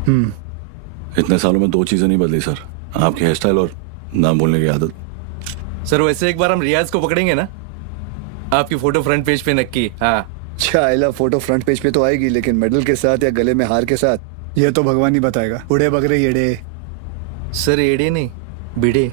इतने सालों में 2 चीजें नहीं बदली सर, आपकी हेयर स्टाइल और नाम बोलने की आदत। सर वैसे एक बार हम रियाज को पकड़ेंगे ना, आपकी फोटो फ्रंट पेज पे नक्की। हाँ चाइला फोटो फ्रंट पेज पे तो आएगी, लेकिन मेडल के साथ या गले में हार के साथ ये तो भगवान ही बताएगा। उड़े बगरे येड़े। सर, एड़े नहीं बिड़े।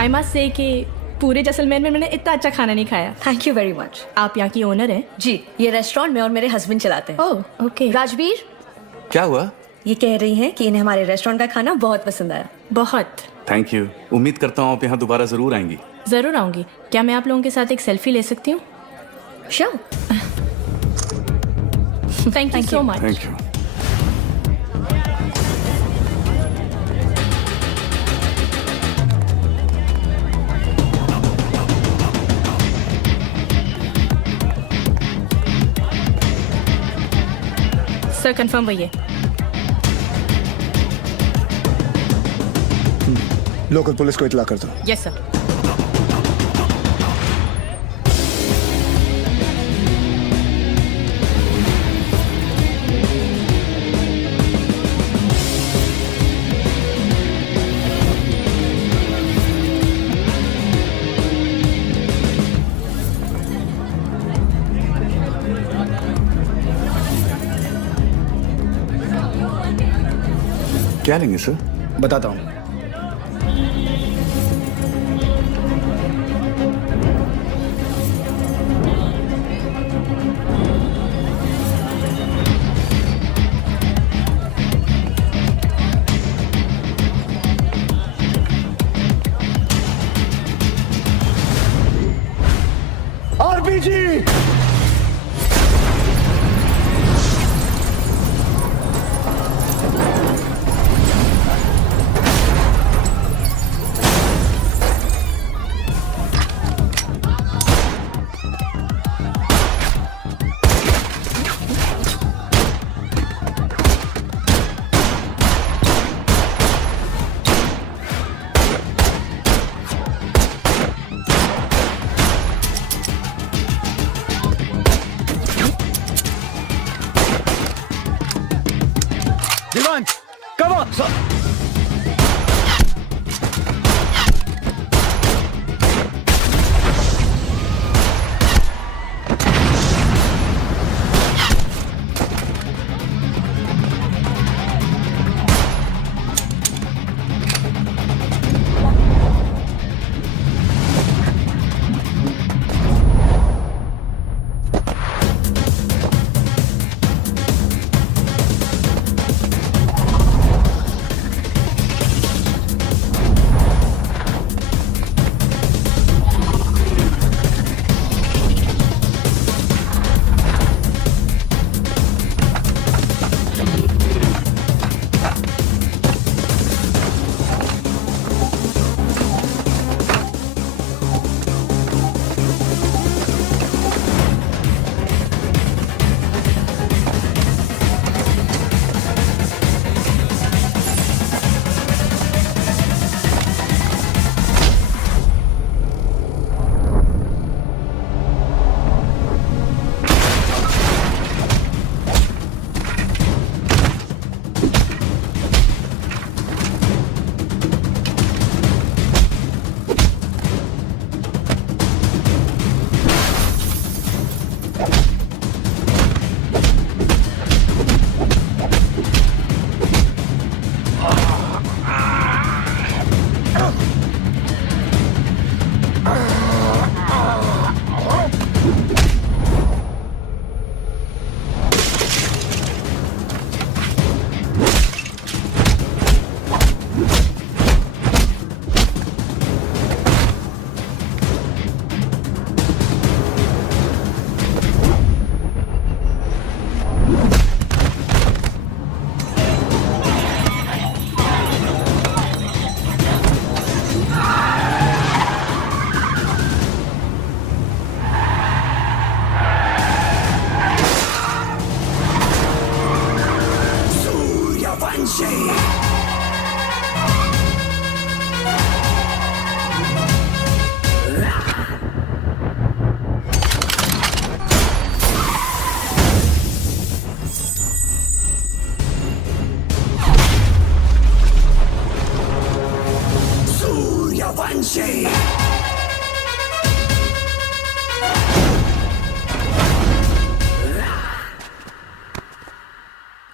आई मस्ट से कि पूरे जैसलमेर में मैंने इतना अच्छा खाना नहीं खाया। Thank you very much. आप यहाँ की ओनर हैं? जी, ये रेस्टोरेंट में और मेरे हस्बैंड चलाते हैं। Oh okay. राजवीर, क्या हुआ? ये कह रही हैं कि इन्हें हमारे रेस्टोरेंट का खाना बहुत पसंद आया। बहुत। Thank you. उम्मीद करता हूँ आप यहाँ दोबारा जरूर आएंगी। ज़रूर आऊँगी। क्या मैं आप लोगों के साथ एक सेल्फी ले सकती हूँ? Sure. Thank you so much. Thank you. Sir confirm वही है। लोकल पुलिस को इतला कर दो। Yes sir. क्या लेंगे सर? बताता हूँ। RPG. Diwan, come on, sir.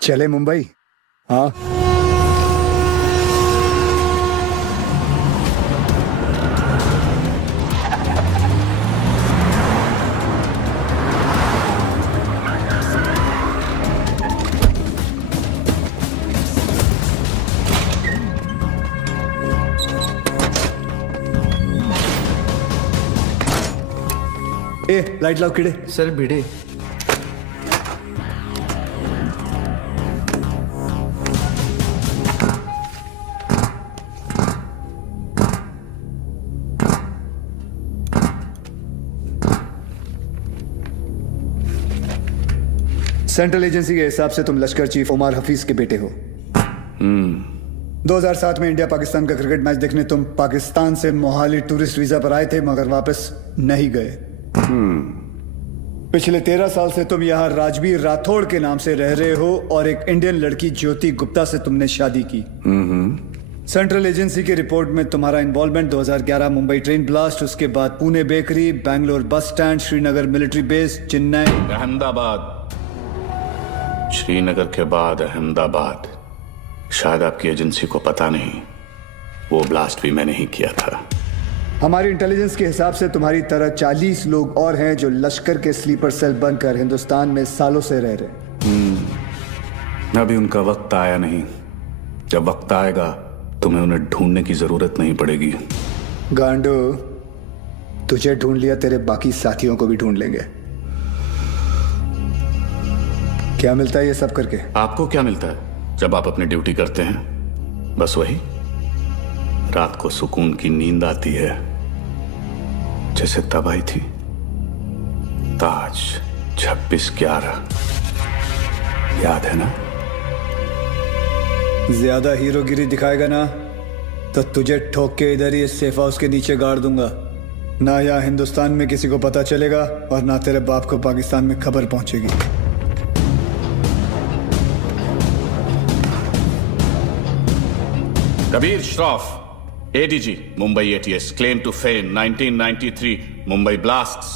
चले मुंबई। हाँ, ए लाइट लाओ कीड़े। सर भिड़े। सेंट्रल एजेंसी के हिसाब से तुम लश्कर चीफ उमर हफीज के बेटे हो। 2007 में इंडिया पाकिस्तान का क्रिकेट मैच देखने तुम पाकिस्तान से मोहाली टूरिस्ट वीजा पर आए थे, मगर वापस नहीं गए। पिछले 13 साल से तुम यहाँ राजवीर राठौड़ के नाम से रह रहे हो और एक इंडियन लड़की ज्योति गुप्ता से तुमने शादी की। सेंट्रल एजेंसी की रिपोर्ट में तुम्हारा इन्वॉल्वमेंट 2011 मुंबई ट्रेन ब्लास्ट, उसके बाद Pune bakery, Bangalore bus stand, Srinagar military base, Chennai, Ahmedabad, Srinagar के बाद अहमदाबाद। शायद आपकी एजेंसी को पता नहीं, वो ब्लास्ट भी मैंने ही किया था। हमारी इंटेलिजेंस के हिसाब से तुम्हारी तरह 40 लोग और हैं जो लश्कर के स्लीपर सेल बनकर हिंदुस्तान में सालों से रह रहे। अभी उनका वक्त आया नहीं। जब वक्त आएगा तुम्हें उन्हें ढूंढने की जरूरत नहीं पड़ेगी। गांडू, तुझे ढूंढ लिया, तेरे बाकी साथियों को भी ढूंढ लेंगे। क्या मिलता है ये सब करके? आपको क्या मिलता है जब आप अपनी ड्यूटी करते हैं? बस वही, रात को सुकून की नींद आती है, जैसे तब आई थी ताज 26/11। याद है ना? ज्यादा हीरोगिरी दिखाएगा ना तो तुझे ठोक के इधर ही सेफ हाउस के नीचे गाड़ दूंगा। ना यहाँ हिंदुस्तान में किसी को पता चलेगा और ना तेरे बाप को पाकिस्तान में खबर पहुंचेगी। Kabir Shroff, ADG, Mumbai ATS, claim to fame 1993 Mumbai blasts.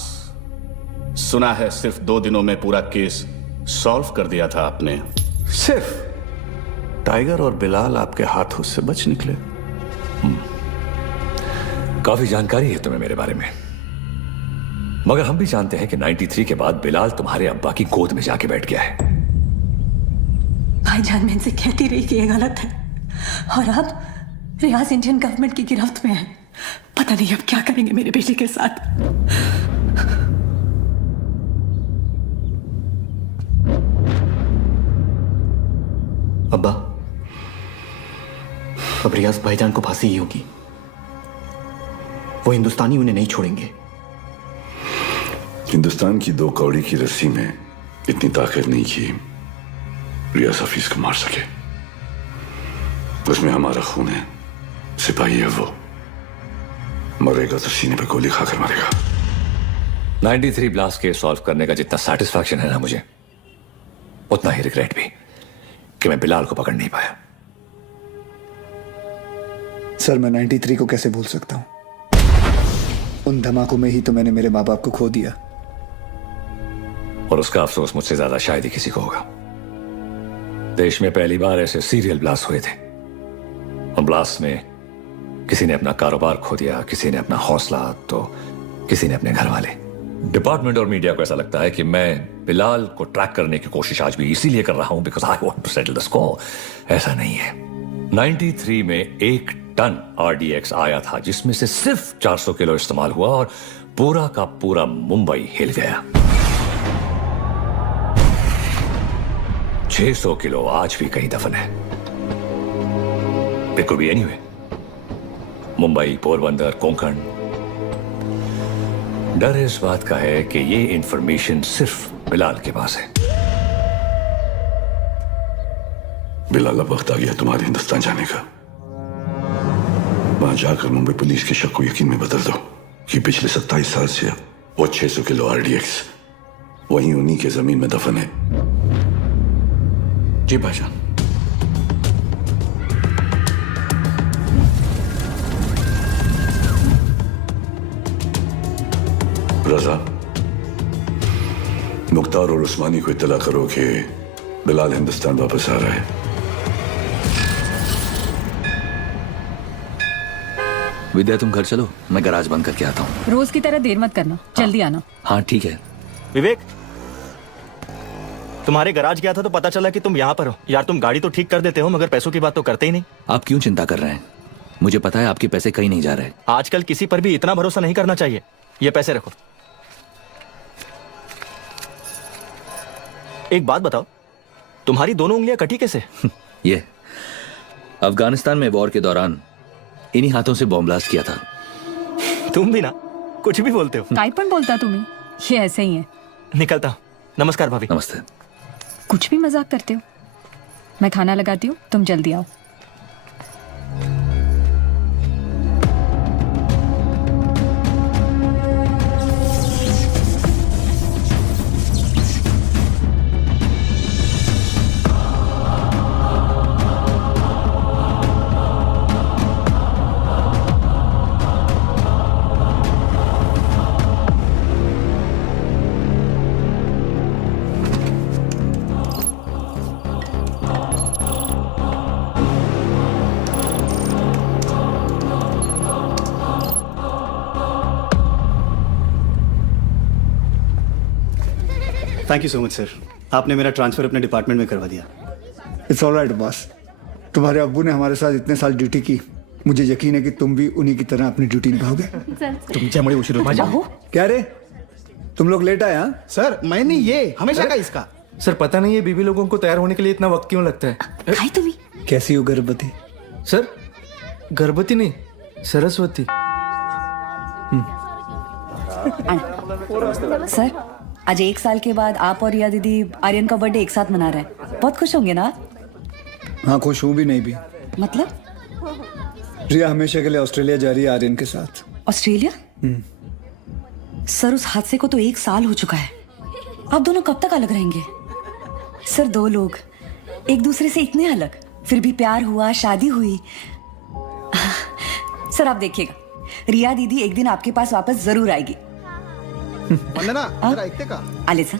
सुना है सिर्फ 2 दिनों में पूरा केस सॉल्व कर दिया था आपने। सिर्फ टाइगर और बिलाल आपके हाथों से बच निकले। काफी जानकारी है तुम्हें मेरे बारे में, मगर हम भी जानते हैं कि 93 के बाद बिलाल तुम्हारे अब्बा की गोद में जाके बैठ गया है। भाईजान मैं इनसे कहती रही कि ये गलत है, और अब रियाज इंडियन गवर्नमेंट की गिरफ्त में है। पता नहीं अब क्या करेंगे मेरे बेटे के साथ। अब्बा, अब रियाज भाईजान को फांसी ही होगी। वो हिंदुस्तानी उन्हें नहीं छोड़ेंगे। हिंदुस्तान की 2 कौड़ी की रस्सी में इतनी ताकत नहीं कि रियाज हफीज को मार सके। उसमें हमारा खून है, सिपाही है वो। मरेगा तो सीने पे गोली खाकर मरेगा। 93 ब्लास्ट केस सॉल्व करने का जितना सेटिस्फैक्शन है ना मुझे, उतना ही रिग्रेट भी कि मैं बिलाल को पकड़ नहीं पाया। सर, मैं 93 को कैसे भूल सकता हूं? उन धमाकों में ही तो मैंने मेरे माँ बाप को खो दिया। और उसका अफसोस मुझसे ज्यादा शायद ही किसी को होगा। देश में पहली बार ऐसे सीरियल ब्लास्ट हुए थे, और ब्लास्ट में किसी ने अपना कारोबार खो दिया, किसी ने अपना हौसला, तो किसी ने अपने घर वाले। डिपार्टमेंट और मीडिया को ऐसा लगता है कि मैं बिलाल को ट्रैक करने की कोशिश आज भी इसीलिए कर रहा हूं because I want to settle the score. ऐसा नहीं है। 93 में 1 टन RDX आया था, जिसमें से सिर्फ 400 किलो इस्तेमाल हुआ और पूरा का पूरा मुंबई हिल गया। 600 किलो आज भी कहीं दफन है। It could be anywhere. Mumbai, Porbandar, Konkan. डर इस बात का है कि ये इंफॉर्मेशन सिर्फ बिलाल के पास है। बिलाल, अब वक्त आ गया तुम्हारे हिंदुस्तान जाने का। वहां जाकर मुंबई पुलिस के शक को यकीन में बदल दो कि पिछले 27 साल से वो 600 किलो RDX वहीं उन्हीं के जमीन में दफन है। जी भाईजान। रजा, मुख्तार और उस्मानी को इत्तला करो कि बिलाल हिंदुस्तान वापस आ रहा है। विद्या तुम घर चलो, मैं गैराज बंद करके आता हूँ। रोज की तरह देर मत करना, जल्दी आना। हाँ ठीक है। विवेक, तुम्हारे गराज गया था तो पता चला कि तुम यहाँ पर हो। यार तुम गाड़ी तो ठीक कर देते हो मगर पैसों की बात तो करते ही नहीं। आप क्यों चिंता कर रहे हैं? मुझे पता है आपके पैसे कहीं नहीं जा रहे। आजकल किसी पर भी इतना भरोसा नहीं करना चाहिए। ये पैसे रखो। एक बात बताओ, तुम्हारी दोनों उंगलियां कटी कैसे? ये अफगानिस्तान में वॉर के दौरान इन्हीं हाथों से बॉम्ब ब्लास्ट किया था। तुम भी ना कुछ भी बोलते हो। काय पण बोलता तुम्ही? ये ऐसे ही है। निकलता हूं। नमस्कार भाभी। नमस्ते। कुछ भी मजाक करते हो। मैं खाना लगाती हूँ, तुम जल्दी आओ। Thank you so much sir, आपने मेरा ट्रांसफर अपने डिपार्टमेंट में करवा दिया। It's all right boss. तुम्हारे अब्बू ने हमारे साथ इतने साल ड्यूटी की, मुझे यकीन है कि तुम भी उन्हीं की तरह अपनी ड्यूटी निभाओगे। तुमच्यामुळे उशीर होतो। क्या रे, तुम लोग लेट आए? हाँ सर मैंने ये हमेशा का इसका। सर पता नहीं है बीबी लोगों को तैयार होने के लिए इतना वक्त क्यों लगता है। काय तुम्ही? कैसी हो गर्भवती? सर गर्भवती नहीं, सरस्वती। सर, आज 1 साल के बाद आप और रिया दीदी आर्यन का बर्थडे एक साथ मना रहे हैं। बहुत खुश होंगे ना? हाँ खुश हूँ भी नहीं भी। मतलब? रिया हमेशा के लिए ऑस्ट्रेलिया जा रही है आर्यन के साथ। ऑस्ट्रेलिया? सर उस हादसे को तो 1 साल हो चुका है। आप दोनों कब तक अलग रहेंगे? सर 2 लोग एक दूसरे से इतने अलग, फिर भी प्यार हुआ, शादी हुई। सर आप देखिएगा, रिया दीदी एक दिन आपके पास वापस जरूर आएगी। वंदना जरा ऐकते का? आले सर।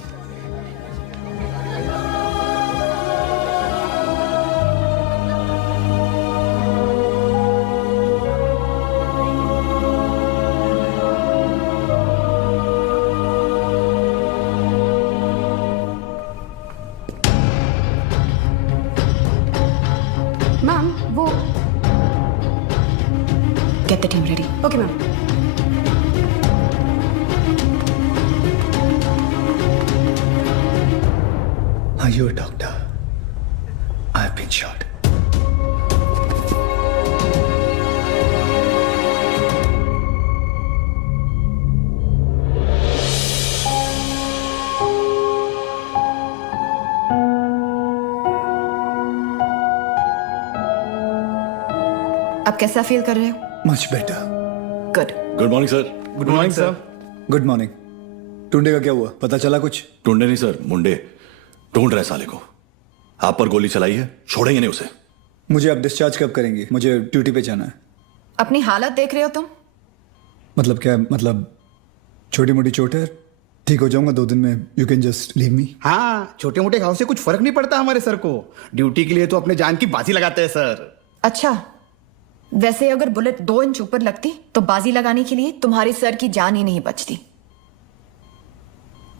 मैम वो get the team ready. Okay ma'am. Are you a doctor? I've been shot. अब कैसा फील कर रहे हो? Much better. Good. Good morning sir. Good morning sir. Good morning. Tunde का क्या हुआ, पता चला कुछ? टूंडे नहीं सर, मुंडे ढूंढ रहे साले को। आप पर गोली चलाई है, छोड़ेंगे नहीं उसे। मुझे अब डिस्चार्ज कब करेंगे? मुझे ड्यूटी पे जाना है। अपनी हालत देख रहे हो तुम? मतलब क्या? मतलब छोटी मोटी चोट है, ठीक हो जाऊंगा 2 दिन में। You can just leave me. हाँ, छोटे मोटे घाव से कुछ फर्क नहीं पड़ता हमारे सर को। ड्यूटी के लिए तो अपने जान की बाजी लगाते हैं सर। अच्छा, वैसे अगर बुलेट 2 इंच ऊपर लगती तो बाजी लगाने के लिए तुम्हारे सर की जान ही नहीं बचती।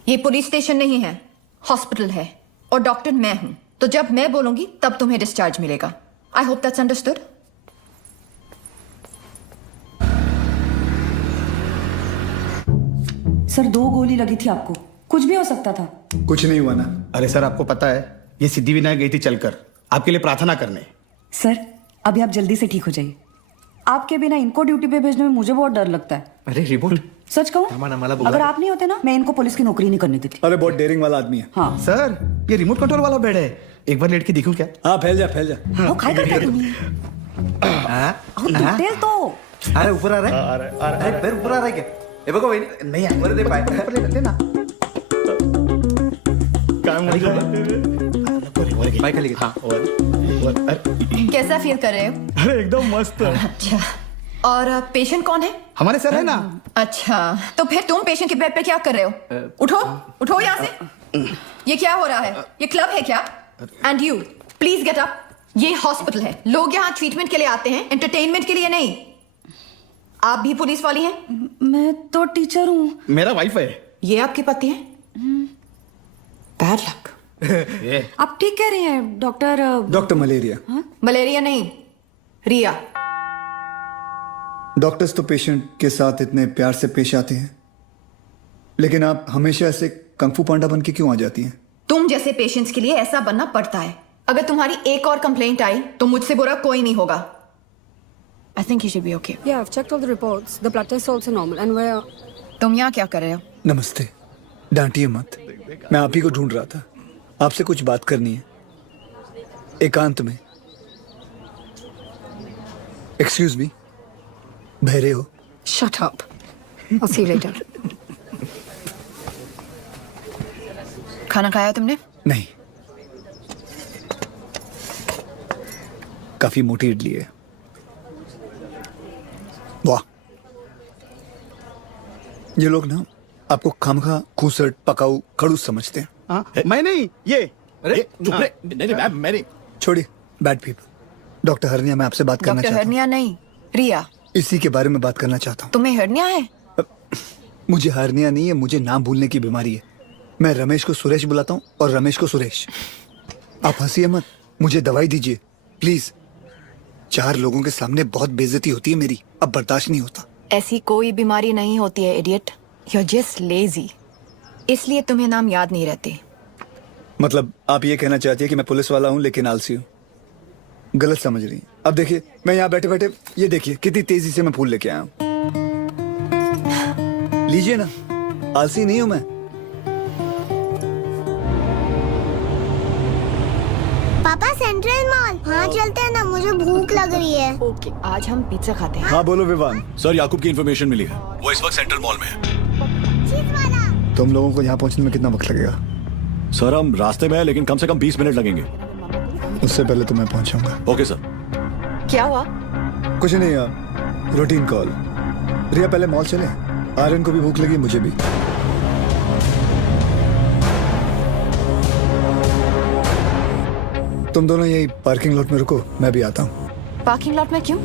ये पुलिस स्टेशन नहीं है, हॉस्पिटल है, और डॉक्टर मैं हूं, तो जब मैं बोलूंगी तब तुम्हें डिस्चार्ज मिलेगा। I hope that's understood. Sir 2 गोली लगी थी आपको, कुछ भी हो सकता था। कुछ नहीं हुआ ना? अरे सर आपको पता है, ये सिद्धिविनायक गई थी चलकर आपके लिए प्रार्थना करने। सर अभी आप जल्दी से ठीक हो जाइए। आपके बिना इनको ड्यूटी पे भेजने में मुझे बहुत डर लगता है। अरे रिपोर्ट सच कहूँ, अगर आप नहीं होते ना, मैं इनको पुलिस की नौकरी नहीं करने देती। अरे बहुत डेयरिंग वाला आदमी है। हाँ सर ये रिमोट कंट्रोल वाला बेड है, एक बार लेट के दिखूं क्या? हाँ फैल जा फैल जा। वो काय करता तुम्ही? अहो, दुखेल तो। अरे ऊपर आ रहा है। अरे पैर ऊपर आ रहा है क्या? हे बघा वहिनी, नहीं वर दे पाय। लेना पाय खाली घे. कैसा फील कर रहे हो? अरे एकदम मस्त। अच्छा, और पेशेंट कौन है? हमारे सर है ना। अच्छा, तो फिर तुम पेशेंट के बेड पे क्या कर रहे हो? उठो, उठो यहाँ से। ये क्या हो रहा है? ये क्लब है क्या? And you please get up. ये हॉस्पिटल है, लोग यहाँ ट्रीटमेंट के लिए आते हैं, एंटरटेनमेंट के लिए नहीं। आप भी पुलिस वाली हैं? मैं तो टीचर हूँ। मेरा वाइफ है। ये आपके पति हैं? Bad luck. आप ठीक कह रहे हैं डॉक्टर। Doctor malaria. मलेरिया नहीं, रिया। डॉक्टर्स तो पेशेंट के साथ इतने प्यार से पेश आते हैं, लेकिन आप हमेशा ऐसे कंफू पांडा बन के क्यों आ जाती हैं? तुम जैसे पेशेंट्स के लिए ऐसा बनना पड़ता है। अगर तुम्हारी एक और कंप्लेंट आई तो मुझसे बुरा कोई नहीं होगा। I think you should be okay. Yeah, I've checked all the reports. The blood test is also normal. And where? तुम यहाँ क्या कर रहे हो? नमस्ते, डांटिए मत। मैं आप ही को ढूंढ रहा था, आपसे कुछ बात करनी है, एकांत में। एक्सक्यूज मी, बहरे हो? Shut up. I'll see you later. खाना खाया तुमने? नहीं, काफी मोटी इडली है। वाह, ये लोग ना आपको खामखा खूसट पकाऊ खड़ूस समझते हैं। हाँ, मैं नहीं, ये। अरे नहीं मैं नहीं। छोड़िए, बैड पीपल। डॉक्टर हरनिया, मैं आपसे बात करना डॉक्टर चाहता हूँ। हरनिया नहीं, रिया। इसी के बारे में बात करना चाहता हूँ। तुम्हें हरनिया है? मुझे हरनिया नहीं है, मुझे नाम भूलने की बीमारी है। मैं रमेश को सुरेश बुलाता हूँ और रमेश को सुरेश। आप हंसिए मत, मुझे दवाई दीजिए प्लीज। 4 लोगों के सामने बहुत बेइज्जती होती है मेरी, अब बर्दाश्त नहीं होता। ऐसी कोई बीमारी नहीं होती है इडियट। You're just lazy. इसलिए तुम्हें नाम याद नहीं रहते। मतलब आप ये कहना चाहती है कि मैं पुलिस वाला हूँ लेकिन आलसी हूँ? गलत समझ रही हैं। अब देखिए, मैं यहाँ बैठे बैठे ये देखिए कितनी तेजी से मैं फूल लेके आया हूँ। लीजिए ना, आलसी नहीं हूँ मैं। पापा, सेंट्रल मॉल हाँ चलते हैं ना, मुझे भूख लग रही है। ओके, आज हम पिज्जा खाते हैं। हाँ बोलो विवान। सर, याकूब की इन्फॉर्मेशन मिली है, वो इस वक्त सेंट्रल मॉल में है। चीज वाला। तुम लोगों को यहाँ पहुँचने में कितना वक्त लगेगा? सर, हम रास्ते में हैं, लेकिन कम से कम 20 मिनट लगेंगे। उससे पहले तो मैं पहुँचाऊंगा। Okay sir. क्या हुआ? कुछ नहीं यार, रूटीन कॉल। रिया, पहले मॉल चले, आर्यन को भी भूख लगी, मुझे भी। तुम दोनों यही पार्किंग लॉट में रुको, मैं भी आता हूँ। पार्किंग लॉट में क्यों?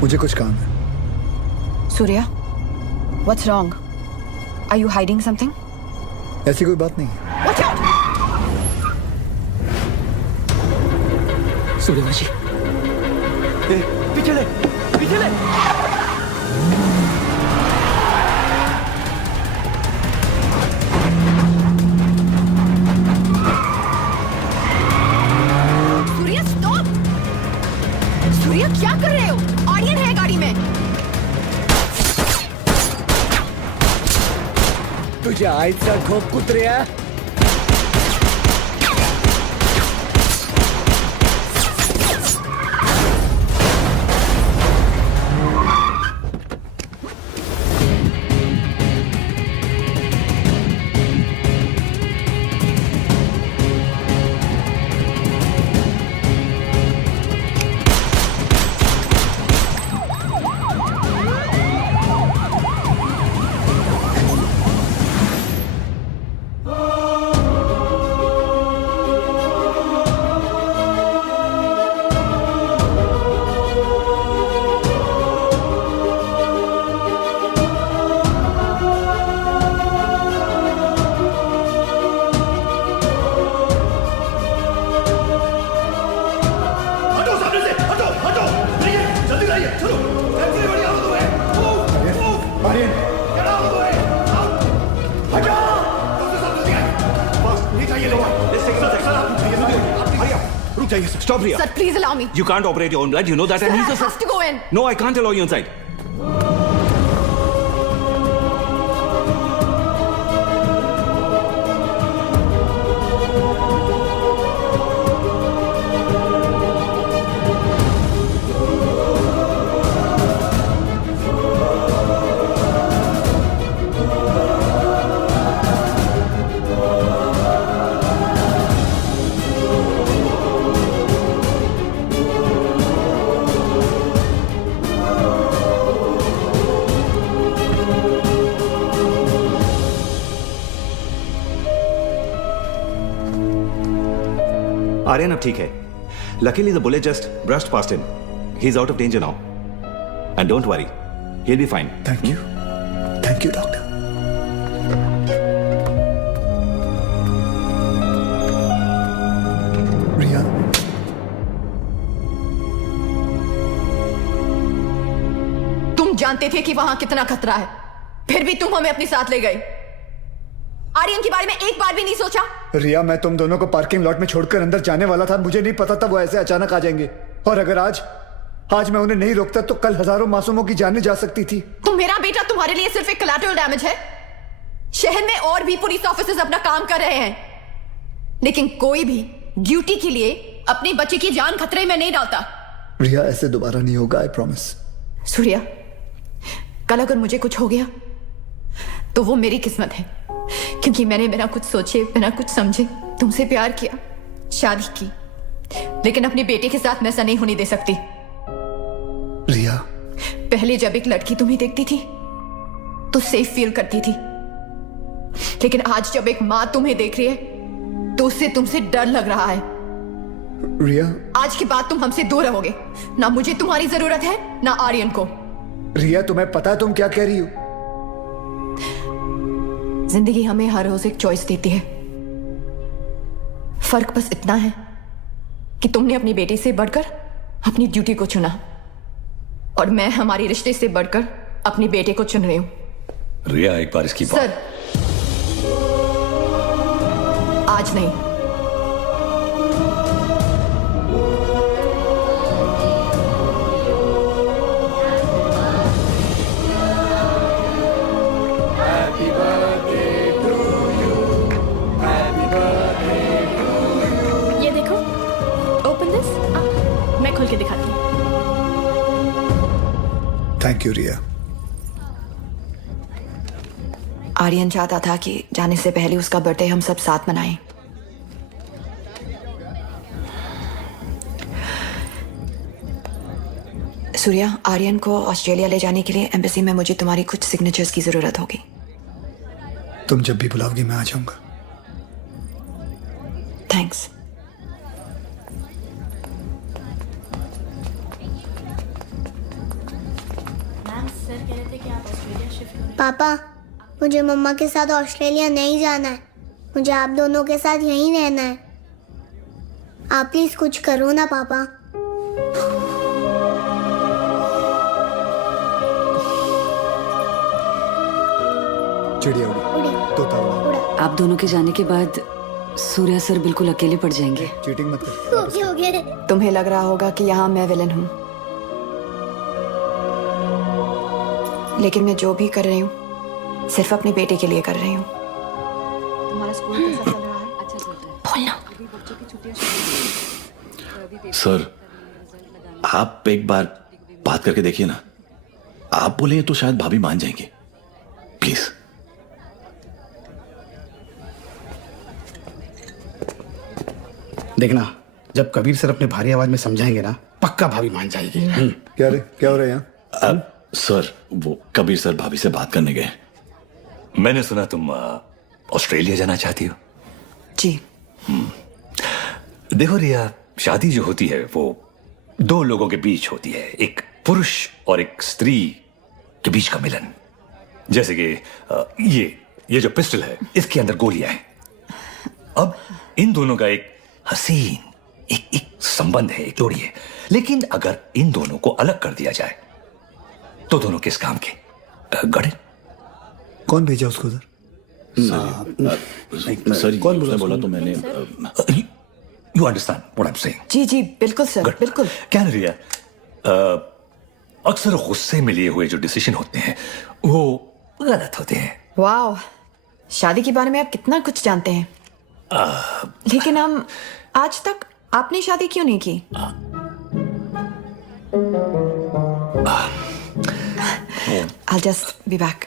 मुझे कुछ काम है। Surya, what's wrong? Are you hiding something? ऐसी कोई बात नहीं है। Watch out! सूर्यवंशी, पीछे ले, पीछे ले। सूर्या, stop! सूर्या, क्या कर रहे हो? ऑडियन है गाड़ी में। तुझे आयचा ठोक कुत्र्या। Stop, Riya. Sir, please allow me. You can't operate your own blood. You know that. Sir, And I he's a have to go in. No, I can't allow you inside. Aryan अब ठीक है. Luckily, the bullet just brushed past him. He's out of danger now. And don't worry, he'll be fine. Thank you. Thank you doctor. Riya, तुम जानते थे कि वहां कितना खतरा है, फिर भी तुम हमें अपने साथ ले गए. आर्यन के बारे में एक बार भी नहीं सोचा? रिया, मैं तुम दोनों को पार्किंग लॉट में छोड़कर अंदर जाने वाला था. मुझे नहीं पता था वो ऐसे अचानक आ जाएंगे. और अगर आज मैं उन्हें नहीं रोकता तो कल हजारों मासूमों की जानें जा सकती थी. तो मेरा बेटा तुम्हारे लिए सिर्फ एक कोलैटरल डैमेज है. शहर में और भी पुलिस ऑफिसर्स अपना काम कर रहे हैं, लेकिन कोई भी ड्यूटी के लिए अपने बच्चे की जान खतरे में नहीं डालता. रिया, ऐसे दोबारा नहीं होगा. I promise. सूर्या, कल अगर मुझे कुछ हो गया तो वो मेरी किस्मत है, क्योंकि मैंने बिना कुछ सोचे, बिना कुछ समझे तुमसे प्यार किया, शादी की. लेकिन अपने बेटे के साथ मैं ऐसा नहीं होने दे सकती. रिया, पहले जब एक लड़की तुम्हें देखती थी तो सेफ फील करती थी, लेकिन आज जब एक माँ तुम्हें देख रही है तो उससे तुमसे डर लग रहा है. रिया, आज के बाद तुम हमसे दूर रहोगे. ना मुझे तुम्हारी जरूरत है, ना आर्यन को. रिया, तुम्हें पता है तुम क्या कह रही हो? जिंदगी हमें हर रोज एक चॉइस देती है. फर्क बस इतना है कि तुमने अपनी बेटी से बढ़कर अपनी ड्यूटी को चुना, और मैं हमारे रिश्ते से बढ़कर अपने बेटे को चुन रही हूं. रिया, एक बार इसकी बात. सर, आज नहीं. ये देखो, ओपन दिस. मैं खोल के दिखाती हूँ. थैंक यू रिया. आर्यन चाहता था कि जाने से पहले उसका बर्थडे हम सब साथ मनाएं. सूर्या, आर्यन को ऑस्ट्रेलिया ले जाने के लिए एम्बेसी में मुझे तुम्हारी कुछ सिग्नेचर्स की जरूरत होगी. तुम जब भी बुलाओगी मैं आ जाऊंगा. थैंक्स. पापा, मुझे मम्मा के साथ ऑस्ट्रेलिया नहीं जाना है. मुझे आप दोनों के साथ यहीं रहना है. आप प्लीज कुछ करो ना पापा. चिड़िया उड़ी, तोता उड़ा. आप दोनों के जाने के बाद सूर्या सर बिल्कुल अकेले पड़ जाएंगे. चीटिंग मत कर. हो गया. तुम्हें लग रहा होगा कि यहाँ मैं विलन हूँ, लेकिन मैं जो भी कर रही हूँ सिर्फ अपने बेटे के लिए कर रही हूँ. तुम्हारा स्कूल कैसा चल रहा है? अच्छा चल रहा है. बोलना. सर, आप एक बार बात करके देखिए ना. आप बोलेंगे तो शायद भाभी मान जाएंगे. प्लीज. देखना, जब कबीर सर अपने भारी आवाज में समझाएंगे ना, पक्का भाभी मान जाएगी. क्या हो रहा है यहाँ? सर, वो कबीर सर भाभी से बात करने गए. मैंने सुना तुम ऑस्ट्रेलिया जाना चाहती हो. जी. देखो रिया, शादी जो होती है वो दो लोगों के बीच होती है, एक पुरुष और एक स्त्री के बीच का मिलन. जैसे कि ये जो पिस्टल है, इसके अंदर गोलियां हैं. अब इन दोनों का एक हसीन एक संबंध है, एक जोड़ी है. लेकिन अगर इन दोनों को अलग कर दिया जाए तो दोनों किस काम के? गड़े. कौन भेजा उसको उधर? सर, कौन बोला तो मैंने. You understand what I am saying? जी जी बिल्कुल सर, बिल्कुल. क्या रिया, अक्सर गुस्से में लिए हुए जो डिसीजन होते हैं वो गलत होते हैं. वाह, शादी के बारे में आप कितना कुछ जानते हैं. लेकिन हम आज तक आपने शादी क्यों नहीं की? I'll just be back.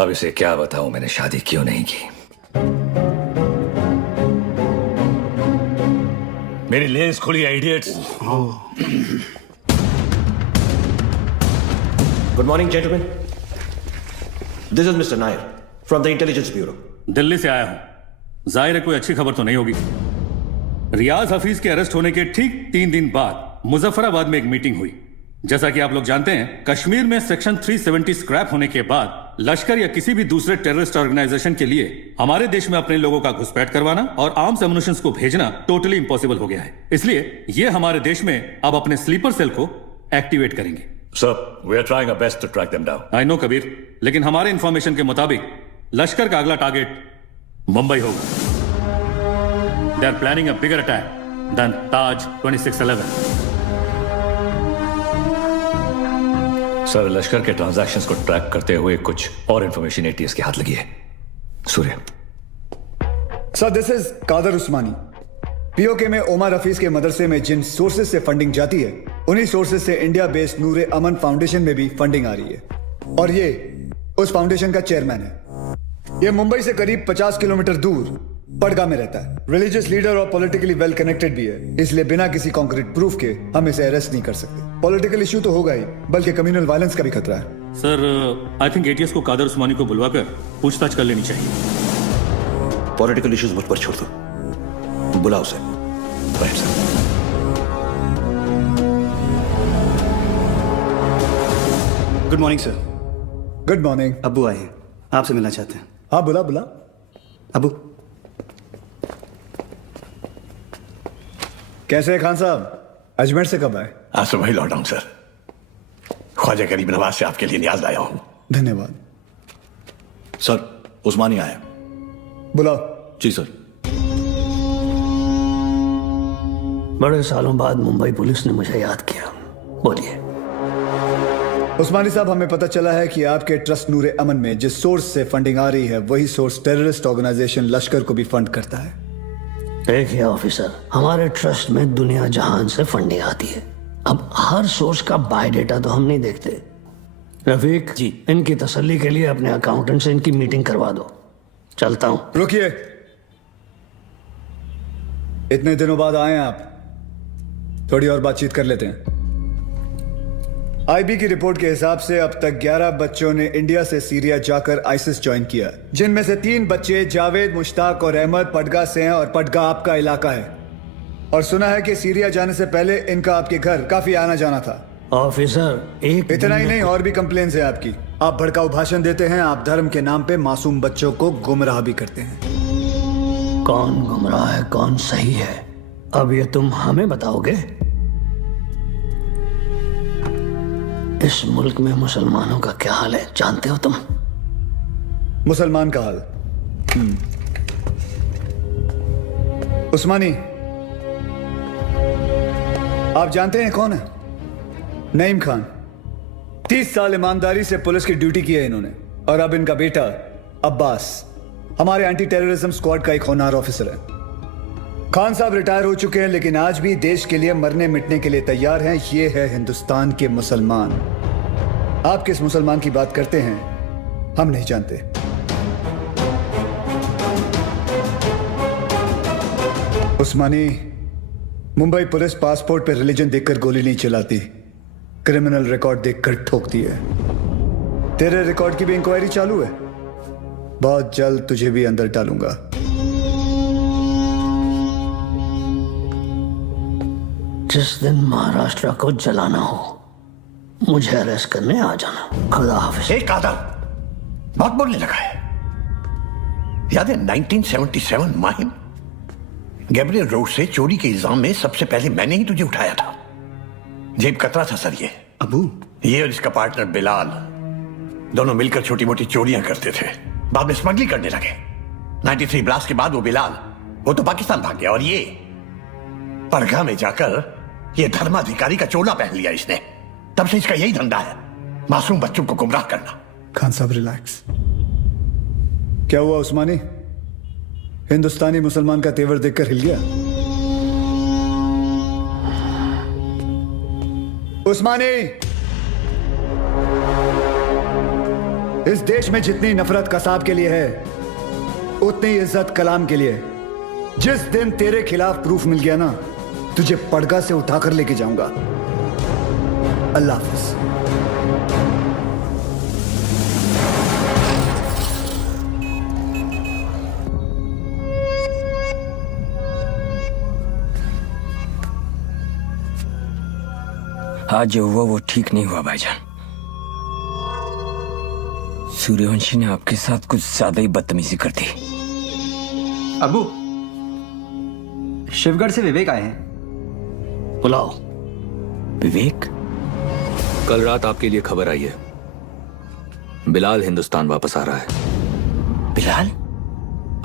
अब इसे क्या बताऊं मैंने शादी क्यों नहीं की. मेरी लेंस खुली है, idiots. Good morning, gentlemen. This is Mr. Nair from the Intelligence Bureau. Delhi से आया हूं। जाहिर है कोई अच्छी खबर तो नहीं होगी। रियाज हफीज के अरेस्ट होने के ठीक 3 दिन बाद मुजफ्फराबाद में एक मीटिंग हुई। जैसा कि आप लोग जानते हैं, कश्मीर में सेक्शन 370 स्क्रैप होने के बाद लश्कर या किसी भी दूसरे टेररिस्ट ऑर्गेनाइजेशन के लिए हमारे देश में अपने लोगों का घुसपैठ करवाना और आर्म्स एमुनिशंस को भेजना टोटली इंपॉसिबल हो गया है। इसलिए ये हमारे देश में अब अपने स्लीपर सेल को एक्टिवेट करेंगे। Sir, we are trying our best to track them down. I know Kabir, लेकिन हमारे इंफॉर्मेशन के मुताबिक लश्कर का अगला टारगेट मुंबई होगा। They are planning a bigger attack than Taj 2611। Sir, Lashkar के ट्रांजैक्शंस को ट्रैक करते हुए कुछ और इंफॉर्मेशन एटीएस के हाथ लगी है। Surya. Sir, this is Qadir Usmani. POK में ओमर हफीज के मदरसे में जिन सोर्सेज से फंडिंग जाती है, उन्हीं सोर्सेज से इंडिया बेस्ड नूरे अमन फाउंडेशन में भी फंडिंग आ रही है और ये उस फाउंडेशन का चेयरमैन है। ये मुंबई से करीब 50 किलोमीटर दूर पडगा में रहता है। रिलीजियस लीडर और पॉलिटिकली वेल कनेक्टेड भी है, इसलिए बिना किसी कॉन्क्रीट प्रूफ के हम इसे अरेस्ट नहीं कर सकते। पॉलिटिकल इशू तो होगा ही, बल्कि कम्युनल वायलेंस का भी खतरा है। सर, आई थिंक एटीएस को कादर उस्मानी को बुलवाकर पूछताछ कर लेनी चाहिए। पॉलिटिकल इश्यूज मुझ पर छोड़ दो, बुलाओ उसे। Right sir. Good morning sir. Good morning. अब्बू आए हैं, आपसे मिलना चाहते हैं। हाँ, बुला बुला। अब्बू कैसे है खान साहब? अजमेर से कब आए? आज सुबह ही लौटा हूं सर। ख्वाजा गरीब नवाज से आपके लिए नियाज लाया हूं। धन्यवाद सर। उस्मानी आया। बुलाओ। जी सर। बड़े सालों बाद मुंबई पुलिस ने मुझे याद किया। बोलिए। उस्मानी साहब, हमें पता चला है कि आपके ट्रस्ट नूरे अमन में जिस सोर्स से फंडिंग आ रही है, वही सोर्स टेररिस्ट ऑर्गेनाइजेशन लश्कर को भी फंड करता है। देखिए ऑफिसर, हमारे ट्रस्ट में दुनिया जहान से फंडिंग आती है। अब हर सोर्स का बायोडेटा तो हम नहीं देखते। रफीक जी, इनकी तसल्ली के लिए अपने अकाउंटेंट से इनकी मीटिंग करवा दो। चलता हूं। रुकिए, इतने दिनों बाद आए हैं आप, थोड़ी और बातचीत कर लेते हैं। आईबी की रिपोर्ट के हिसाब से अब तक 11 बच्चों ने इंडिया से सीरिया जाकर आईसिस ज्वाइन किया, जिनमें से 3 बच्चे जावेद, मुश्ताक और अहमद पडगा से हैं और पडगा आपका इलाका है। और सुना है कि सीरिया जाने से पहले इनका आपके घर काफी आना जाना था। ऑफिसर, एक इतना ही नहीं, और भी कंप्लेंट्स है आपकी। आप भड़काऊ भाषण देते हैं, आप धर्म के नाम पे मासूम बच्चों को गुमराह भी करते हैं। कौन गुमराह है, कौन सही है, अब ये तुम हमें बताओगे? इस मुल्क में मुसलमानों का क्या हाल है जानते हो तुम? मुसलमान का हाल? उस्मानी, आप जानते हैं कौन है? नईम खान। 30 साल ईमानदारी से पुलिस की ड्यूटी की है इन्होंने, और अब इनका बेटा अब्बास हमारे एंटी टेररिज्म स्क्वाड का एक होनहार ऑफिसर है। खान साहब रिटायर हो चुके हैं, लेकिन आज भी देश के लिए मरने मिटने के लिए तैयार हैं। ये है हिंदुस्तान के मुसलमान। आप किस मुसलमान की बात करते हैं हम नहीं जानते। उस्मानी, मुंबई पुलिस पासपोर्ट पे रिलीजन देखकर गोली नहीं चलाती, क्रिमिनल रिकॉर्ड देखकर ठोकती है। तेरे रिकॉर्ड की भी इंक्वायरी चालू है, बहुत जल्द तुझे भी अंदर डालूंगा। जिस दिन महाराष्ट्र को जलाना हो, मुझे अरेस्ट करने आ जाना। खुदा हाफिज। एक कादर बहुत बोलने लगा है। याद है 1977 माहिम गैब्रियल रोड से चोरी के इल्जाम में सबसे पहले मैंने ही तुझे उठाया था। जेब कतरा था सर। ये अबू, ये और इसका पार्टनर बिलाल दोनों मिलकर छोटी मोटी चोरियां करते थे, बाद में स्मगलिंग करने लगे। 93 ब्लास्ट के बाद वो बिलाल, वो तो पाकिस्तान भाग गया, और ये पड़गा में जाकर ये धर्माधिकारी का चोला पहन लिया इसने। तब से इसका यही धंधा है, मासूम बच्चों को गुमराह करना। खान साहब रिलैक्स। क्या हुआ उस्मानी? हिंदुस्तानी मुसलमान का तेवर देखकर हिल गया? उस्मानी, इस देश में जितनी नफरत कसाब के लिए है, उतनी इज्जत कलाम के लिए। जिस दिन तेरे खिलाफ प्रूफ मिल गया ना, तुझे पड़गा से उठाकर लेके जाऊंगा। अल्लाह हाफिज। आज जो हुआ वो ठीक नहीं हुआ भाईजान। सूर्यवंशी ने आपके साथ कुछ ज्यादा ही बदतमीजी कर दी। अबू, शिवगढ़ से विवेक आए हैं। बुलाओ। विवेक? कल रात आपके लिए खबर आई है, बिलाल हिंदुस्तान वापस आ रहा है। बिलाल?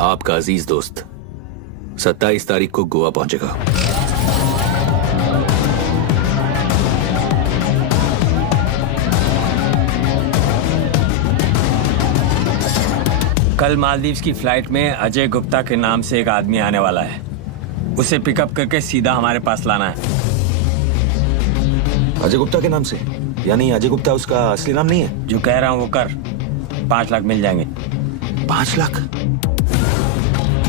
आपका अजीज दोस्त 27 तारीख को गोवा पहुंचेगा। कल मालदीव्स की फ्लाइट में अजय गुप्ता के नाम से एक आदमी आने वाला है। उसे पिकअप करके सीधा हमारे पास लाना है। अजय गुप्ता के नाम से? यानी अजय गुप्ता उसका असली नाम नहीं है? जो कह रहा हूं वो कर। 5 लाख मिल जाएंगे। 5 लाख?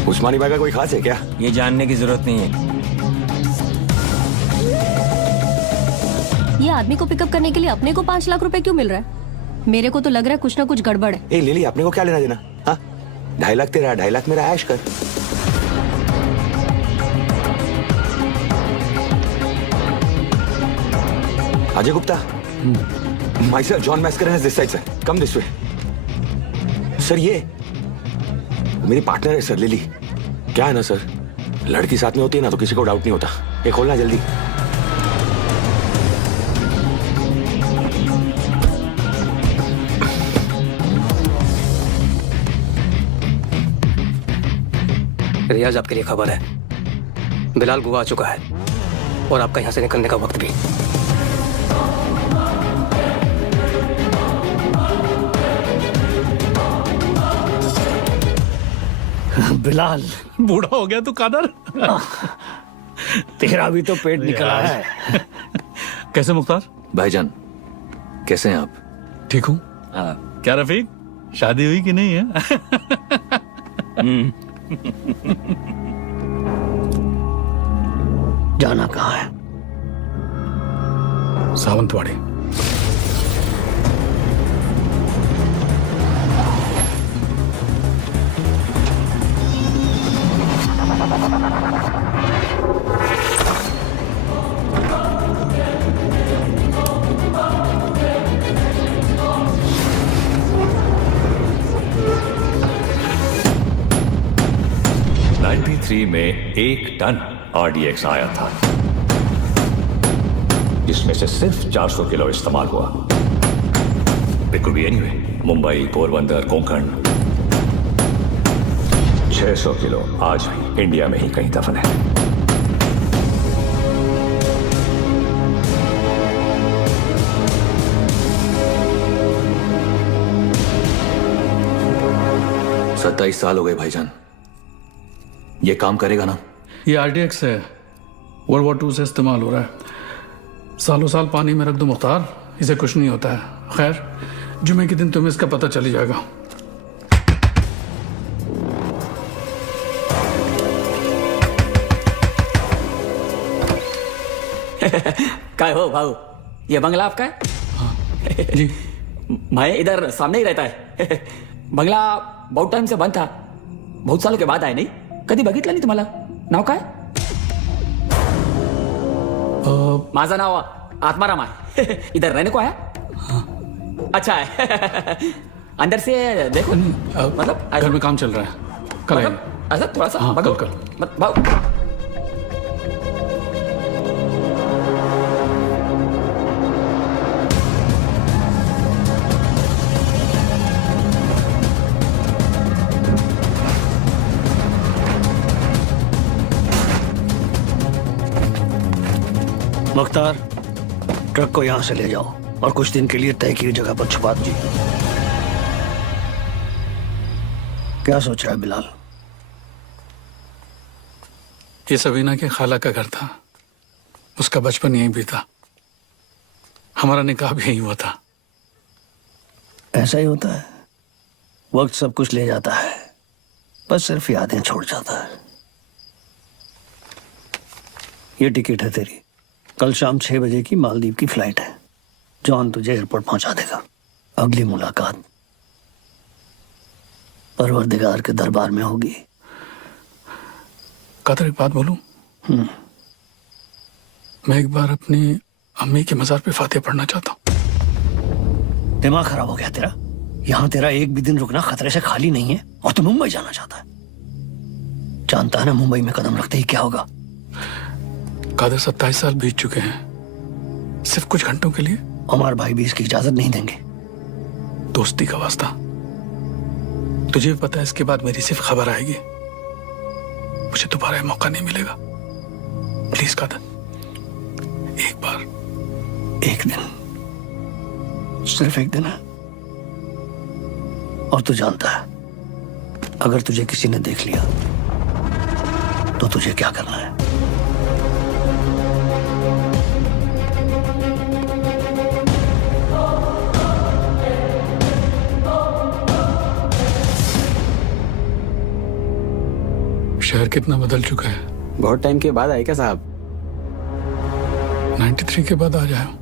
उस्मानी भाई का कोई खास है क्या? ये जानने की जरूरत नहीं है। ये आदमी को पिकअप करने के लिए अपने को 5 लाख रुपए क्यों मिल रहा है? मेरे को तो लग रहा है कुछ ना कुछ गड़बड़ है। ए लिली, अपने को क्या लेना देना? हाँ, 2.5 लाख तेरा, 2.5 लाख मेरा, ऐश कर। Ajay Gupta, myself John Mascarenhas is this side sir. Come this way. Sir ये मेरी पार्टनर है सर, लिली। क्या है ना सर, लड़की साथ में होती है ना तो किसी को डाउट नहीं होता। ये खोलना जल्दी। रियाज, आपके लिए खबर है, बिलाल गोवा आ चुका है और आपका यहाँ से निकलने का वक्त भी। बिलाल, बूढ़ा हो गया तू कादर। तेरा भी तो पेट निकला है। कैसे मुख्तार? भाईजान कैसे हैं आप? ठीक हूँ। क्या रफीक, शादी हुई कि नहीं है? जाना कहाँ है? सावंतवाड़ी। में 1 टन RDX आया था, जिसमें से सिर्फ 400 किलो इस्तेमाल हुआ। It could be anywhere, Mumbai, Porbandar, Konkan. 600 kilo आज भी इंडिया में ही कहीं दफन है। सत्ताईस साल हो गए भाईजान। ये काम करेगा ना? ये RDX है, World War II से इस्तेमाल हो रहा है। सालों साल पानी में रख दो मुख्तार, इसे कुछ नहीं होता है। खैर, जुमे के दिन तुम्हें इसका पता चल जाएगा। काय हो भाऊ, ये बंगला आपका है? हाँ, जी। मैं इधर सामने ही रहता है। बंगला बहुत टाइम से बंद था, बहुत सालों के बाद आए। नहीं कधी बघितलं नाही तुम्हाला? नाव काय? माझं नाव आत्माराम है। इधर रहने को आया? हाँ। अच्छा है। अंदर से देखो। मतलब घर में काम चल रहा है, कल मतलब, ऐसा थोड़ा सा। हाँ, कल भाऊ मुख्तार, ट्रक को यहां से ले जाओ और कुछ दिन के लिए तय की जगह पर छुपा दीजिए। क्या सोच रहा है बिलाल? ये सबीना के खाला का घर था, उसका बचपन यहीं भी था, हमारा निकाह भी यहीं हुआ था। ऐसा ही होता है, वक्त सब कुछ ले जाता है, बस सिर्फ यादें छोड़ जाता है। ये टिकट है तेरी, कल शाम 6 बजे की मालदीव की फ्लाइट है। जॉन तुझे एयरपोर्ट पहुंचा देगा। अगली मुलाकात परवरदिगार के दरबार में होगी। कादर, एक बात बोलूं? मैं एक बार अपनी अम्मी के मजार पे फातिहा पढ़ना चाहता हूँ। दिमाग खराब हो गया तेरा? यहाँ तेरा एक भी दिन रुकना खतरे से खाली नहीं है और तू मुंबई जाना चाहता है। जानता है ना मुंबई में कदम रखते ही क्या होगा। कादर 27 साल बीत चुके हैं, सिर्फ कुछ घंटों के लिए। अमर भाई भी इसकी इजाजत नहीं देंगे। दोस्ती का वास्ता, तुझे भी पता है इसके बाद मेरी सिर्फ खबर आएगी, मुझे दोबारा मौका नहीं मिलेगा। प्लीज कादर, एक बार, एक दिन, सिर्फ एक दिन है। और तू जानता है अगर तुझे किसी ने देख लिया तो तुझे क्या करना है। शहर कितना बदल चुका है। बहुत टाइम के बाद आए क्या साहब? 93 के बाद आ जाओ।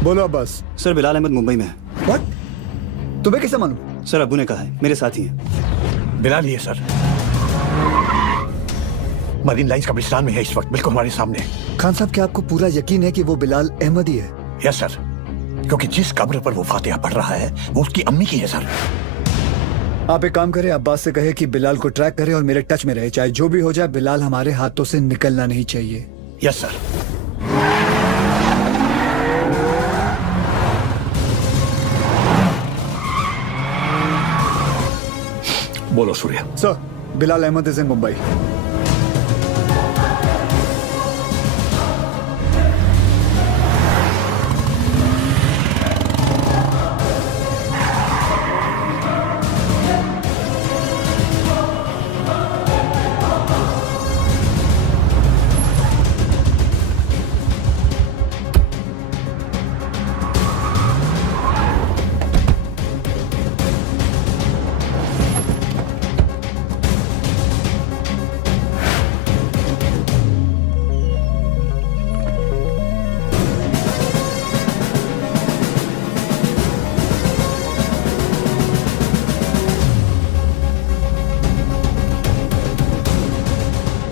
बोलो अब्बास। सर बिलाल अहमद मुंबई में है। What? तुम्हें कैसे मालूम? सर अब्बू ने कहा है, मेरे साथ ही है। बिलाल ही है सर, मरीन लाइंस कब्रिस्तान में है इस वक्त, बिल्कुल हमारे सामने। खान साहब, क्या आपको पूरा यकीन है कि वो बिलाल अहमद ही है? यस सर, क्योंकि जिस कब्र पर वो फातिहा पढ़ रहा है वो उसकी अम्मी की है सर। आप एक काम करें, अब्बास से कहे कि बिलाल को ट्रैक करे और मेरे टच में रहे। चाहे जो भी हो जाए, बिलाल हमारे हाथों से निकलना नहीं चाहिए। Yes sir. बोलो Surya. Sir, Bilal Ahmed is in Mumbai.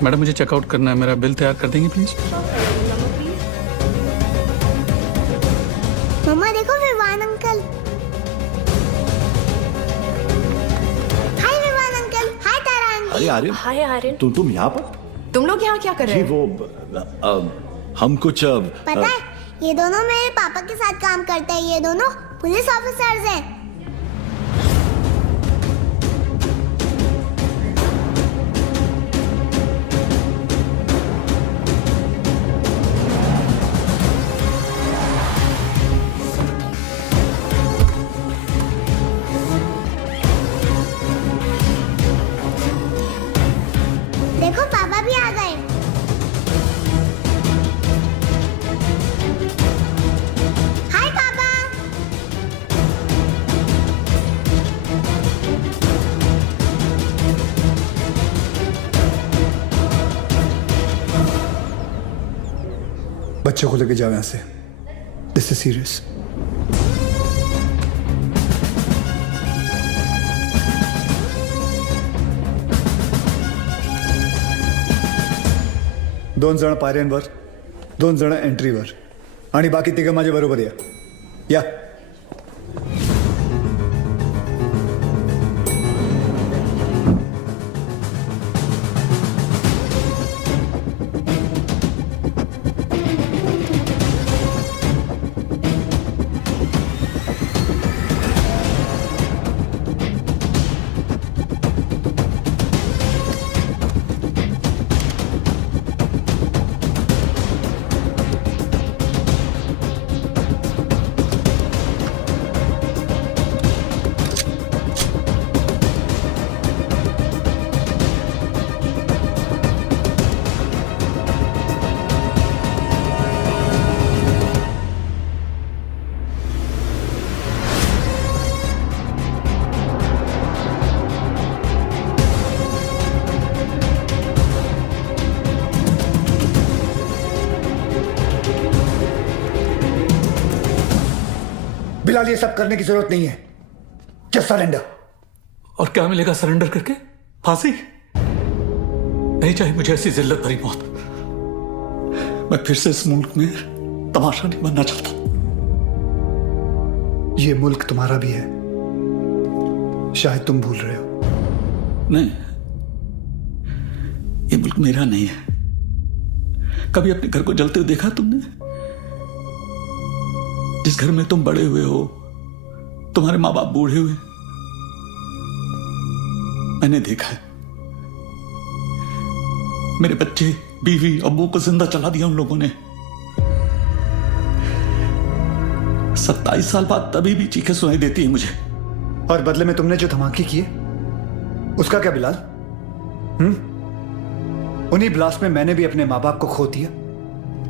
Madam मुझे चेकआउट करना है, मेरा बिल तैयार कर देंगे प्लीज। मम्मा देखो विवान अंकल। हाय विवान अंकल। हाय तारा आंटी। अरे आर्यन। हाय आर्यन। तुम यहाँ पर? तुम लोग यहाँ क्या कर रहे जी हो? वो हम कुछ पता है, ये दोनों मेरे पापा के साथ काम करते हैं। ये दोनों पुलिस ऑफिसर्स हैं। देखो पापा भी आ गए। हाय पापा। बच्चों को लेके जाओ यहाँ से। This is serious. दोन जण पायऱ्यांवर, दोन जण एंट्रीवर आणि बाकी तिघं माझ्या बरोबर या। बिलाल, ये सब करने की जरूरत नहीं है। Just surrender. और क्या मिलेगा सरेंडर करके? फांसी? नहीं चाहिए मुझे ऐसी जिल्लत भरी मौत। मैं फिर से इस मुल्क में तमाशा नहीं बनना चाहता। ये मुल्क तुम्हारा भी है, शायद तुम भूल रहे हो। नहीं, ये मुल्क मेरा नहीं है। कभी अपने घर को जलते हुए देखा तुमने? जिस घर में तुम बड़े हुए हो, तुम्हारे माँ बाप बूढ़े हुए, मैंने देखा है। मेरे बच्चे, बीवी, अब्बू को जिंदा चला दिया उन लोगों ने। 27 साल बाद तभी भी चीखें सुनाई देती है मुझे। और बदले में तुमने जो धमाके किए, उसका क्या बिलाल? उन्हीं ब्लास्ट में मैंने भी अपने माँ बाप को खो दिया।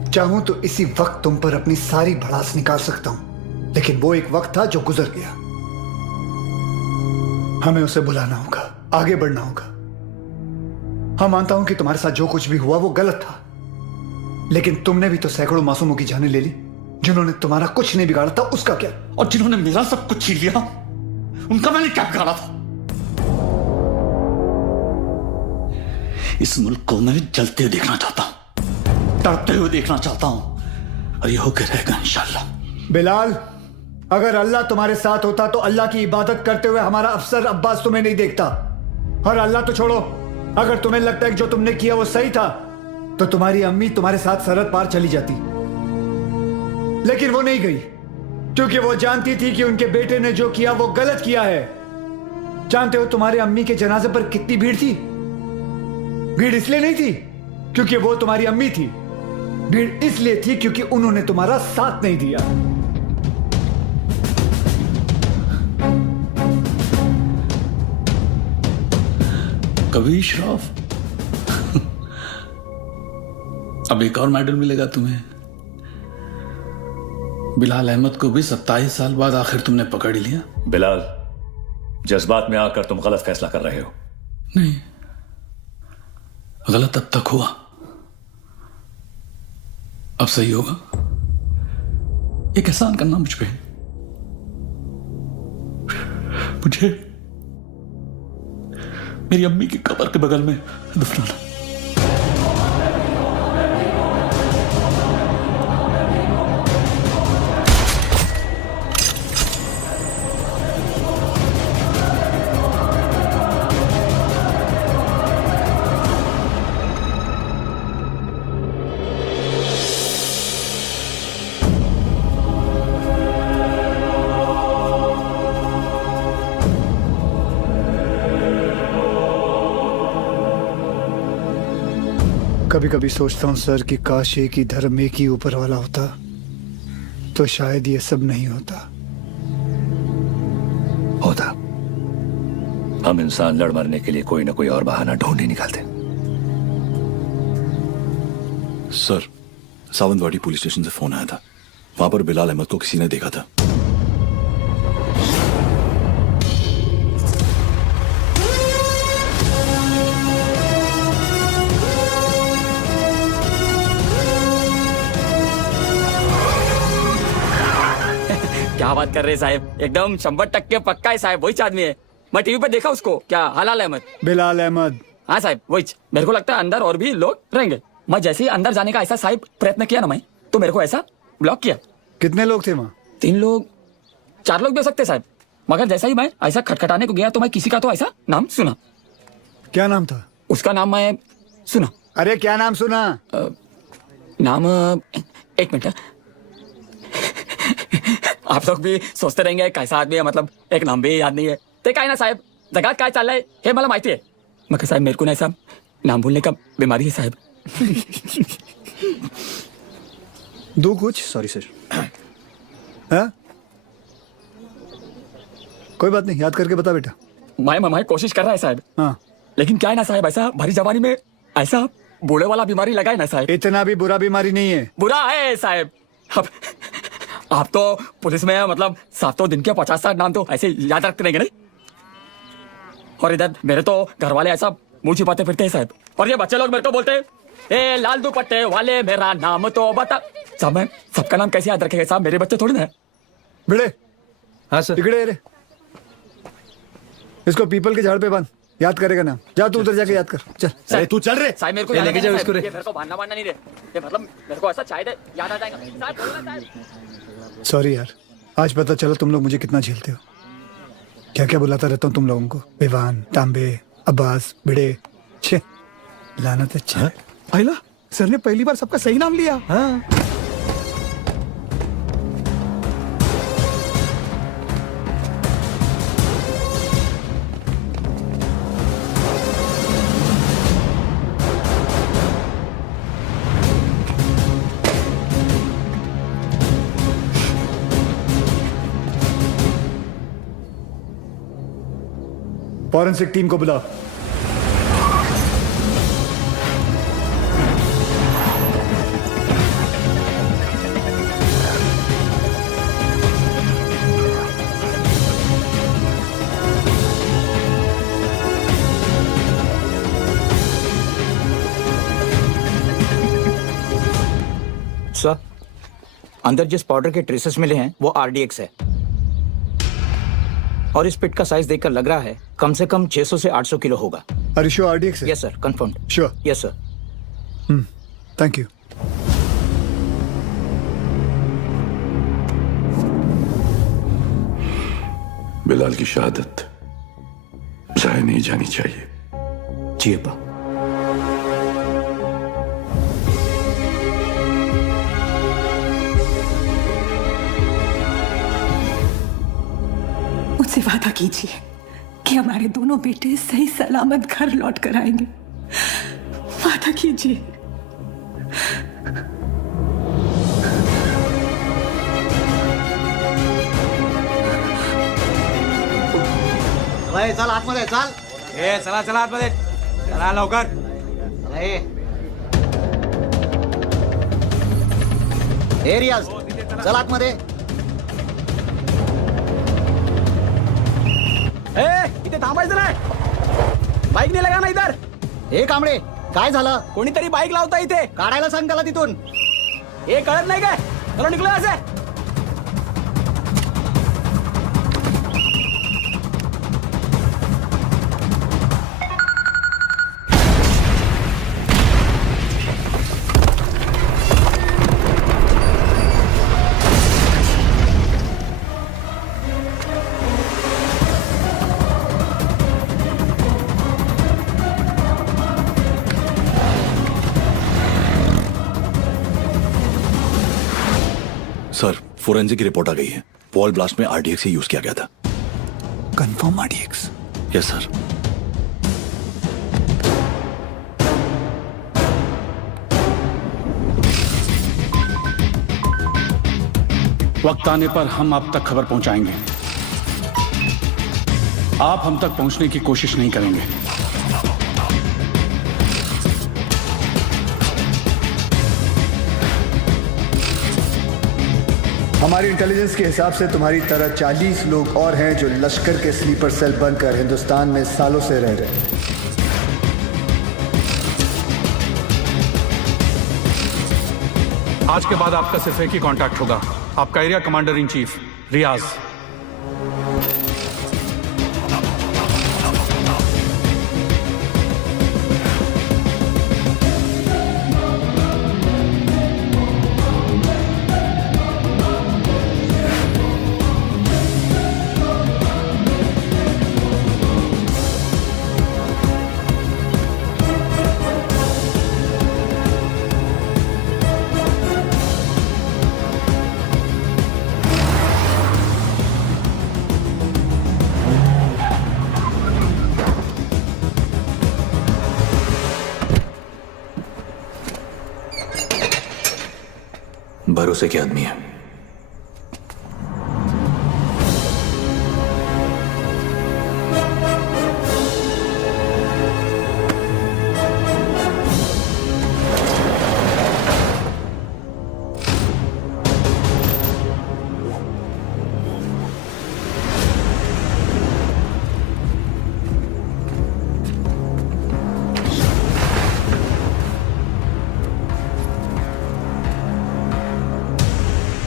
चाहूं तो इसी वक्त तुम पर अपनी सारी भड़ास निकाल सकता हूं, लेकिन वो एक वक्त था जो गुजर गया। हमें उसे भुलाना होगा, आगे बढ़ना होगा। हाँ, मानता हूं कि तुम्हारे साथ जो कुछ भी हुआ वो गलत था, लेकिन तुमने भी तो सैकड़ों मासूमों की जानें ले ली। जिन्होंने तुम्हारा कुछ नहीं बिगाड़ा था, उसका क्या? और जिन्होंने मेरा सब कुछ छीन लिया, उनका मैंने क्या बिगाड़ा था? इस मुल्क को मैं जलते हुए देखना चाहता हूं, तड़पते हुए देखना चाहता हूं, और ये होकर रहेगा इंशाल्लाह। बिलाल, अगर अल्लाह तुम्हारे साथ होता तो अल्लाह की इबादत करते हुए हमारा अफसर अब्बास तुम्हें नहीं देखता। और अल्लाह तो छोड़ो, अगर तुम्हें लगता है कि जो तुमने किया वो सही था, तो तुम्हारी अम्मी तुम्हारे साथ सरहद पार चली जाती। लेकिन वो नहीं गई, क्योंकि वो जानती थी कि उनके बेटे ने जो किया वो गलत किया है। जानते हो तुम्हारे अम्मी के जनाजे पर कितनी भीड़ थी? भीड़ इसलिए नहीं थी क्योंकि वो तुम्हारी अम्मी थी, भीड़ इसलिए थी क्योंकि उन्होंने तुम्हारा साथ नहीं दिया। कभी श्रॉफ। अब एक और मेडल मिलेगा तुम्हें। बिलाल अहमद को भी 27 साल बाद आखिर तुमने पकड़ लिया। बिलाल, जज्बात में आकर तुम गलत फैसला कर रहे हो। नहीं, गलत अब तक हुआ, अब सही होगा। एक एहसान करना मुझ पे, मुझे मेरी अम्मी की कब्र के बगल में दफनाना। कभी कभी सोचता हूं सर कि काश एक ही धर्म, एक ही ऊपर वाला होता तो शायद ये सब नहीं होता। हम इंसान लड़ मरने के लिए कोई ना कोई और बहाना ढूंढ ही निकालते। सर, सावंतवाड़ी पुलिस स्टेशन से फोन आया था। वहां पर बिलाल अहमद को किसी ने देखा था। क्या बात कर रहे हैं साहब, एकदम 100% पक्का है साहब, वही आदमी है। मैं टीवी पे देखा उसको। क्या हलाल अहमद? बिलाल अहमद। हाँ साहब, वही। मेरे को लगता है अंदर और भी लोग रहेंगे। मैं जैसे ही अंदर जाने का ऐसा साहब प्रयत्न किया ना मैं, तो मेरे को ऐसा ब्लॉक किया। कितने लोग थे वहाँ? 3 लोग, 4 लोग भी हो सकते साहब। मगर जैसा ही मैं ऐसा खटखटाने को गया तो मैं किसी का तो ऐसा नाम सुना। क्या नाम था? उसका नाम मैं सुना। अरे क्या नाम सुना? नाम, एक मिनट। आप लोग भी सोचते रहेंगे कैसा आदमी है, मतलब एक नाम भी याद नहीं है। ते काय ना साहब, जगह काय चाल रहा है हे मला माहिती है। मगर साहब मेरे को ना ऐसा नाम भूलने का बीमारी है साहब। दो कुछ, सॉरी सर। हाँ? कोई बात नहीं, याद करके बता बेटा। मैं कोशिश कर रहा है साहब। हाँ। लेकिन क्या है ना साहब, ऐसा भरी जवानी में ऐसा बूढ़े वाला बीमारी लगा है ना साहब। इतना भी बुरा बीमारी नहीं है। बुरा है साहब। अब आप तो पुलिस में है, मतलब 7 दिन के 50-60 नाम तो ऐसे याद रखते रहेंगे नहीं। और इधर मेरे तो घर वाले ऐसा मुंह छिपाते फिरते हैं साहब। और ये बच्चे लोग मेरे को बोलते हैं, ए लाल दुपट्टे वाले मेरा नाम तो बता। साहब मैं सबका नाम कैसे याद रखेगा साहब, मेरे बच्चे थोड़ी ना है। बेटे हाँ सर। इकड़े रे, इसको पीपल के झाड़ पे बांध, याद करेगा नाम। जा तू उधर जाके याद कर, चल। अरे तू चल रे। साहब मेरे को ये याद लेके है, जाओ साहब, इसको रे। ये मेरे को बांधना नहीं रे, ये मतलब मेरे को ऐसा चाहिए याद आ जाएगा। साहब बोलना साहब। सॉरी यार, आज पता चला तुम लोग मुझे कितना झेलते हो। क्या क्या बुलाता रहता हूँ तुम लोगों को, विवान, तांबे, अब्बास, भिड़े। छे लानत। अच्छा आइला, सर ने पहली बार सबका सही नाम लिया। हाँ। फॉरेंसिक टीम को बुलाओ। सर, अंदर जिस पाउडर के ट्रेसेस मिले हैं वो आरडीएक्स है, और इस पिट का साइज देखकर लग रहा है कम से कम 600 से 800 किलो होगा। Are you sure RDX है? Yes sir, confirmed. Sure? Yes sir. Thank you. Bilal की शहादत जाया नहीं जानी चाहिए। जी अब्बा। मुझसे वादा कीजिए कि हमारे दोनों बेटे सही सलामत घर लौट कर आएंगे। वादा कीजिए। चल आतमध्ये चल। चला चला आतमध्ये, चला लवकर। ए रियाज, चल आतमध्ये। इथे थांबायचं नाही, बाईक नाही लगा ना इधर। ए कांबळे, काय झालं? कोणीतरी बाईक लावता इथे, काढायला सांग त्याला तिथून। हे कळत नाही काय? चलो निघलो असे। सर, फोरेंसिक की रिपोर्ट आ गई है। वॉल ब्लास्ट में आरडीएक्स ही यूज किया गया था। Confirm RDX? Yes sir. वक्त आने पर हम आप तक खबर पहुंचाएंगे। आप हम तक पहुंचने की कोशिश नहीं करेंगे। हमारी इंटेलिजेंस के हिसाब से तुम्हारी तरह 40 लोग और हैं जो लश्कर के स्लीपर सेल बनकर हिंदुस्तान में सालों से रह रहे हैं। आज के बाद आपका सिर्फ एक ही कांटेक्ट होगा, आपका एरिया कमांडर इन चीफ रियाज। भरोसे के आदमी है।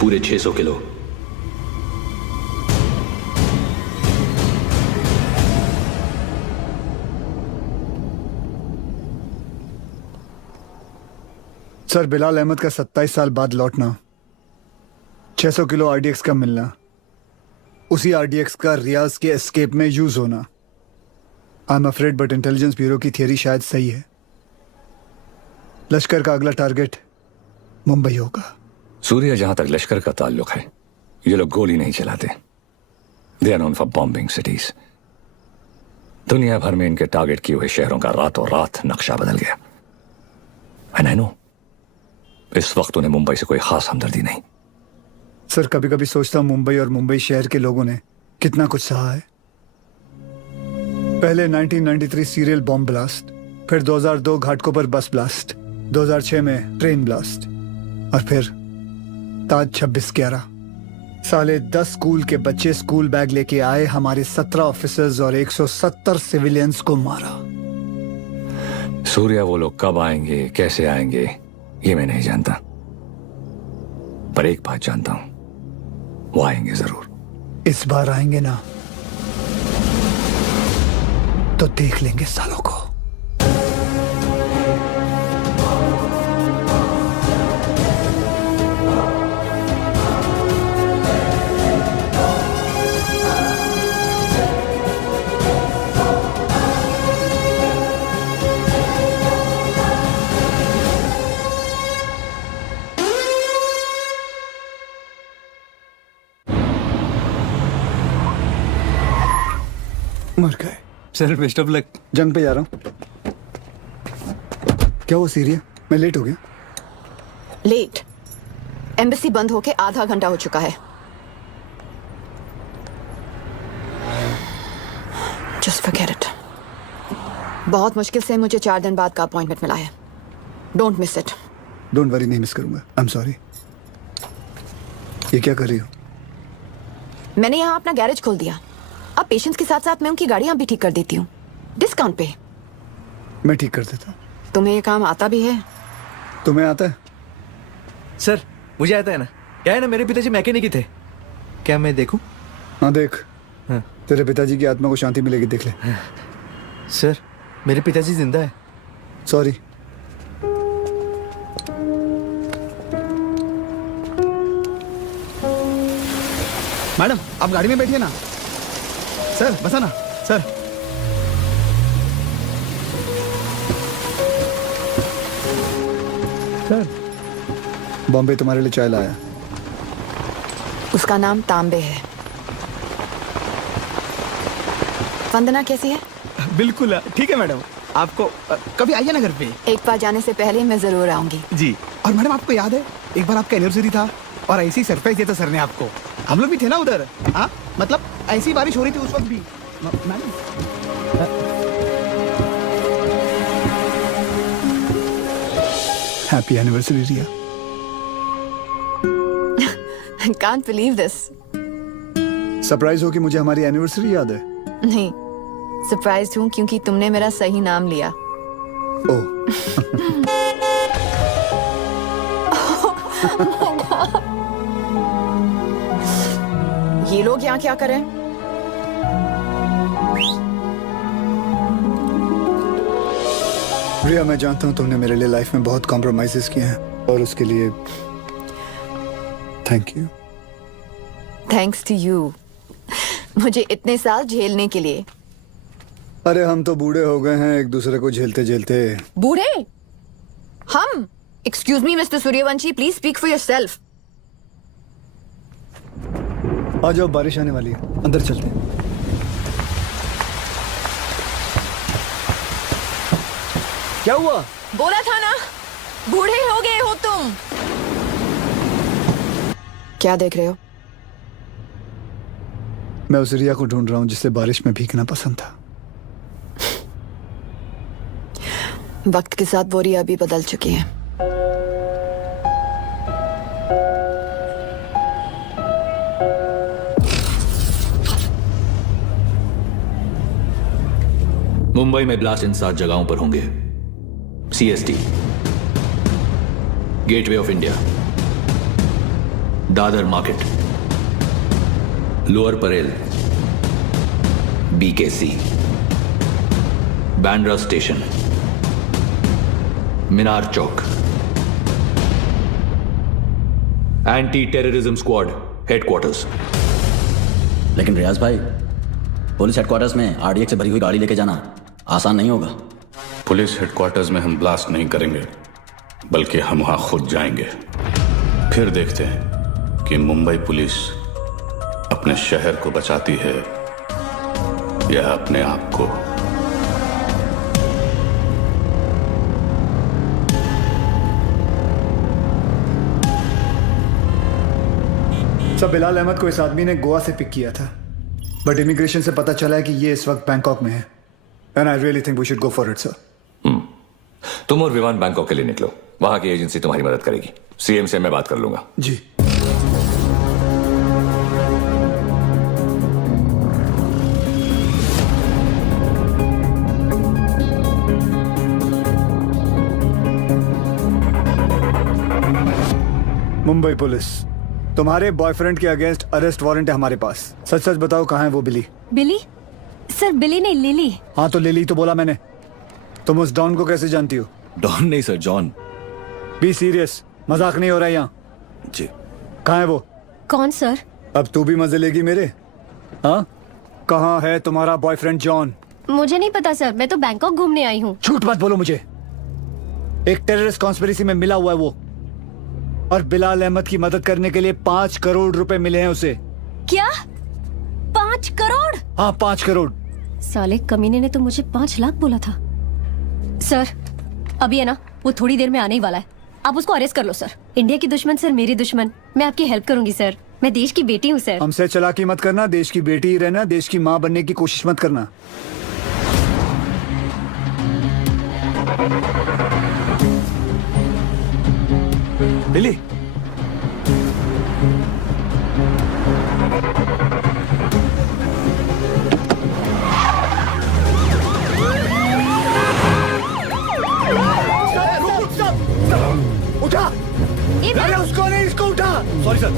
पूरे 600 किलो। सर, बिलाल अहमद का 27 साल बाद लौटना, 600 किलो आरडीएक्स का मिलना, उसी आरडीएक्स का रियाज के एस्केप में यूज होना। I am afraid but intelligence bureau की थियरी शायद सही है। लश्कर का अगला टारगेट मुंबई होगा। सूर्या, जहां तक लश्कर का ताल्लुक है, ये लोग गोली नहीं चलाते। They are known for bombing cities. दुनिया भर में इनके टारगेट किए हुए शहरों का रातों रात नक्शा बदल गया। एंड आई नो, इस वक्त उन्हें मुंबई से कोई खास हमदर्दी नहीं। सर, कभी कभी सोचता हूं मुंबई और मुंबई शहर के लोगों ने कितना कुछ सहा है। पहले 1993 सीरियल बॉम्ब ब्लास्ट, फिर 2002 घाटकोपर बस ब्लास्ट, 2006 में ट्रेन ब्लास्ट, और फिर ताज 26/11। साले 10 स्कूल के बच्चे स्कूल बैग लेके आए, हमारे 17 ऑफिसर्स और 170 सिविलियंस को मारा। सूर्या, वो लोग कब आएंगे, कैसे आएंगे, ये मैं नहीं जानता, पर एक बात जानता हूं, वो आएंगे जरूर। इस बार आएंगे ना तो देख लेंगे सालों को। मर गए। Sir, best of luck. जंग पे जा रहा हूँ। क्या वो सीरिया? मैं लेट हो गया। लेट? एम्बेसी बंद होके आधा घंटा हो चुका है। Just forget it. बहुत मुश्किल से मुझे 4 दिन बाद का अपॉइंटमेंट मिला है। Don't miss it. Don't worry, नहीं मिस करूंगा। I am sorry. ये क्या कर रही हो? मैंने यहाँ अपना गैरेज खोल दिया। अब पेशेंट्स के साथ साथ मैं उनकी गाड़ियां भी ठीक कर देती हूँ, डिस्काउंट पे। मैं ठीक कर देता हूँ। तुम्हें ये काम आता भी है? तुम्हें आता है? सर, मुझे आता है ना। क्या है ना, मेरे पिताजी मैकेनिक ही थे। क्या मैं देखूं? हाँ देख। हाँ। तेरे पिताजी की आत्मा को शांति मिलेगी, देख ले। सर, मेरे पिताजी जिंदा है। सॉरी। मैडम, आप गाड़ी में बैठिए ना। सर, बसा ना। सर, सर, बॉम्बे तुम्हारे लिए चाय लाया। उसका नाम तांबे है। वंदना कैसी है? बिल्कुल ठीक है मैडम। आपको कभी आइए ना घर पे। एक बार जाने से पहले मैं जरूर आऊंगी। जी। और मैडम, आपको याद है एक बार आपका एनिवर्सरी था और ऐसी सरप्राइज दिया था सर ने आपको। हम लोग भी थे ना उधर। हाँ, मतलब ऐसी बारिश हो रही थी उस वक्त भी। Madam, happy anniversary Riya. Can't believe this. Surprise हो कि मुझे हमारी एनिवर्सरी याद है? नहीं, सरप्राइज हूँ क्योंकि तुमने मेरा सही नाम लिया। ये लोग यहाँ क्या करें? रिया, मैं जानता हूँ तुमने मेरे लिए लाइफ में बहुत कॉम्प्रोमाइजेस किए हैं और उसके लिए thank you. Thanks to you, मुझे इतने साल झेलने के लिए। अरे हम तो बूढ़े हो गए हैं एक दूसरे को झेलते झेलते। बूढ़े? हम? Excuse me mister Suryavanshi, please speak for yourself. आ जाओ, बारिश आने वाली है, अंदर चलते हैं। क्या हुआ? बोला था ना, बूढ़े हो गए हो तुम। क्या देख रहे हो? मैं उस रिया को ढूंढ रहा हूँ जिसे बारिश में भीगना पसंद था। वक्त के साथ वो रिया भी बदल चुकी है। मुंबई में ब्लास्ट इन 7 जगहों पर होंगे। CST, gateway of India, Dadar market, lower Parel, BKC, Bandra station, Minar Chowk, anti terrorism squad headquarters. लेकिन रियाज भाई, पुलिस हेडक्वार्टर्स में आरडीएक्स से भरी हुई गाड़ी लेके जाना आसान नहीं होगा। पुलिस हेडक्वार्टर्स में हम ब्लास्ट नहीं करेंगे, बल्कि हम वहां खुद जाएंगे। फिर देखते हैं कि मुंबई पुलिस अपने शहर को बचाती है या अपने आप को। सब बिलाल अहमद को इस आदमी ने गोवा से पिक किया था, बट इमिग्रेशन से पता चला है कि ये इस वक्त बैंकॉक में है। And I really think we should go for it sir. तुम और विमान बैंकॉक के लिए निकलो, वहां की एजेंसी तुम्हारी मदद करेगी। सीएम से मैं बात कर लूंगा। जी। मुंबई पुलिस, तुम्हारे बॉयफ्रेंड के अगेंस्ट अरेस्ट वारंट है हमारे पास। सच सच बताओ, कहाँ है वो बिली? बिली? सर बिली नहीं, लिली। हाँ तो लिली तो बोला मैंने। तुम उस डॉन को कैसे जानती हो? डॉन नहीं सर, जॉन। बी सीरियस, मजाक नहीं हो रहा है यहाँ। जी। कहाँ है वो? कौन सर? अब तू भी मजे लेगी मेरे? हाँ, कहाँ है तुम्हारा बॉयफ्रेंड जॉन? मुझे नहीं पता सर, मैं तो बैंकॉक घूमने आई हूँ। झूठ मत बोलो मुझे। एक टेररिस्ट कॉन्स्पिरेसी में मिला हुआ है वो, और बिलाल अहमद की मदद करने के लिए 5 करोड़ रुपए मिले हैं उसे। क्या? 5 करोड़? हाँ 5 करोड़। साले कमीने ने तो मुझे 5 लाख बोला था। सर अभी है ना, वो थोड़ी देर में आने ही वाला है, आप उसको अरेस्ट कर लो सर। इंडिया की दुश्मन सर मेरी दुश्मन, मैं आपकी हेल्प करूंगी सर। मैं देश की बेटी हूँ सर। हमसे चालाकी मत करना, देश की बेटी ही रहना, देश की माँ बनने की कोशिश मत करना। लिली, उठा। अरे उसको नहीं, इसको उठा। Sorry sir.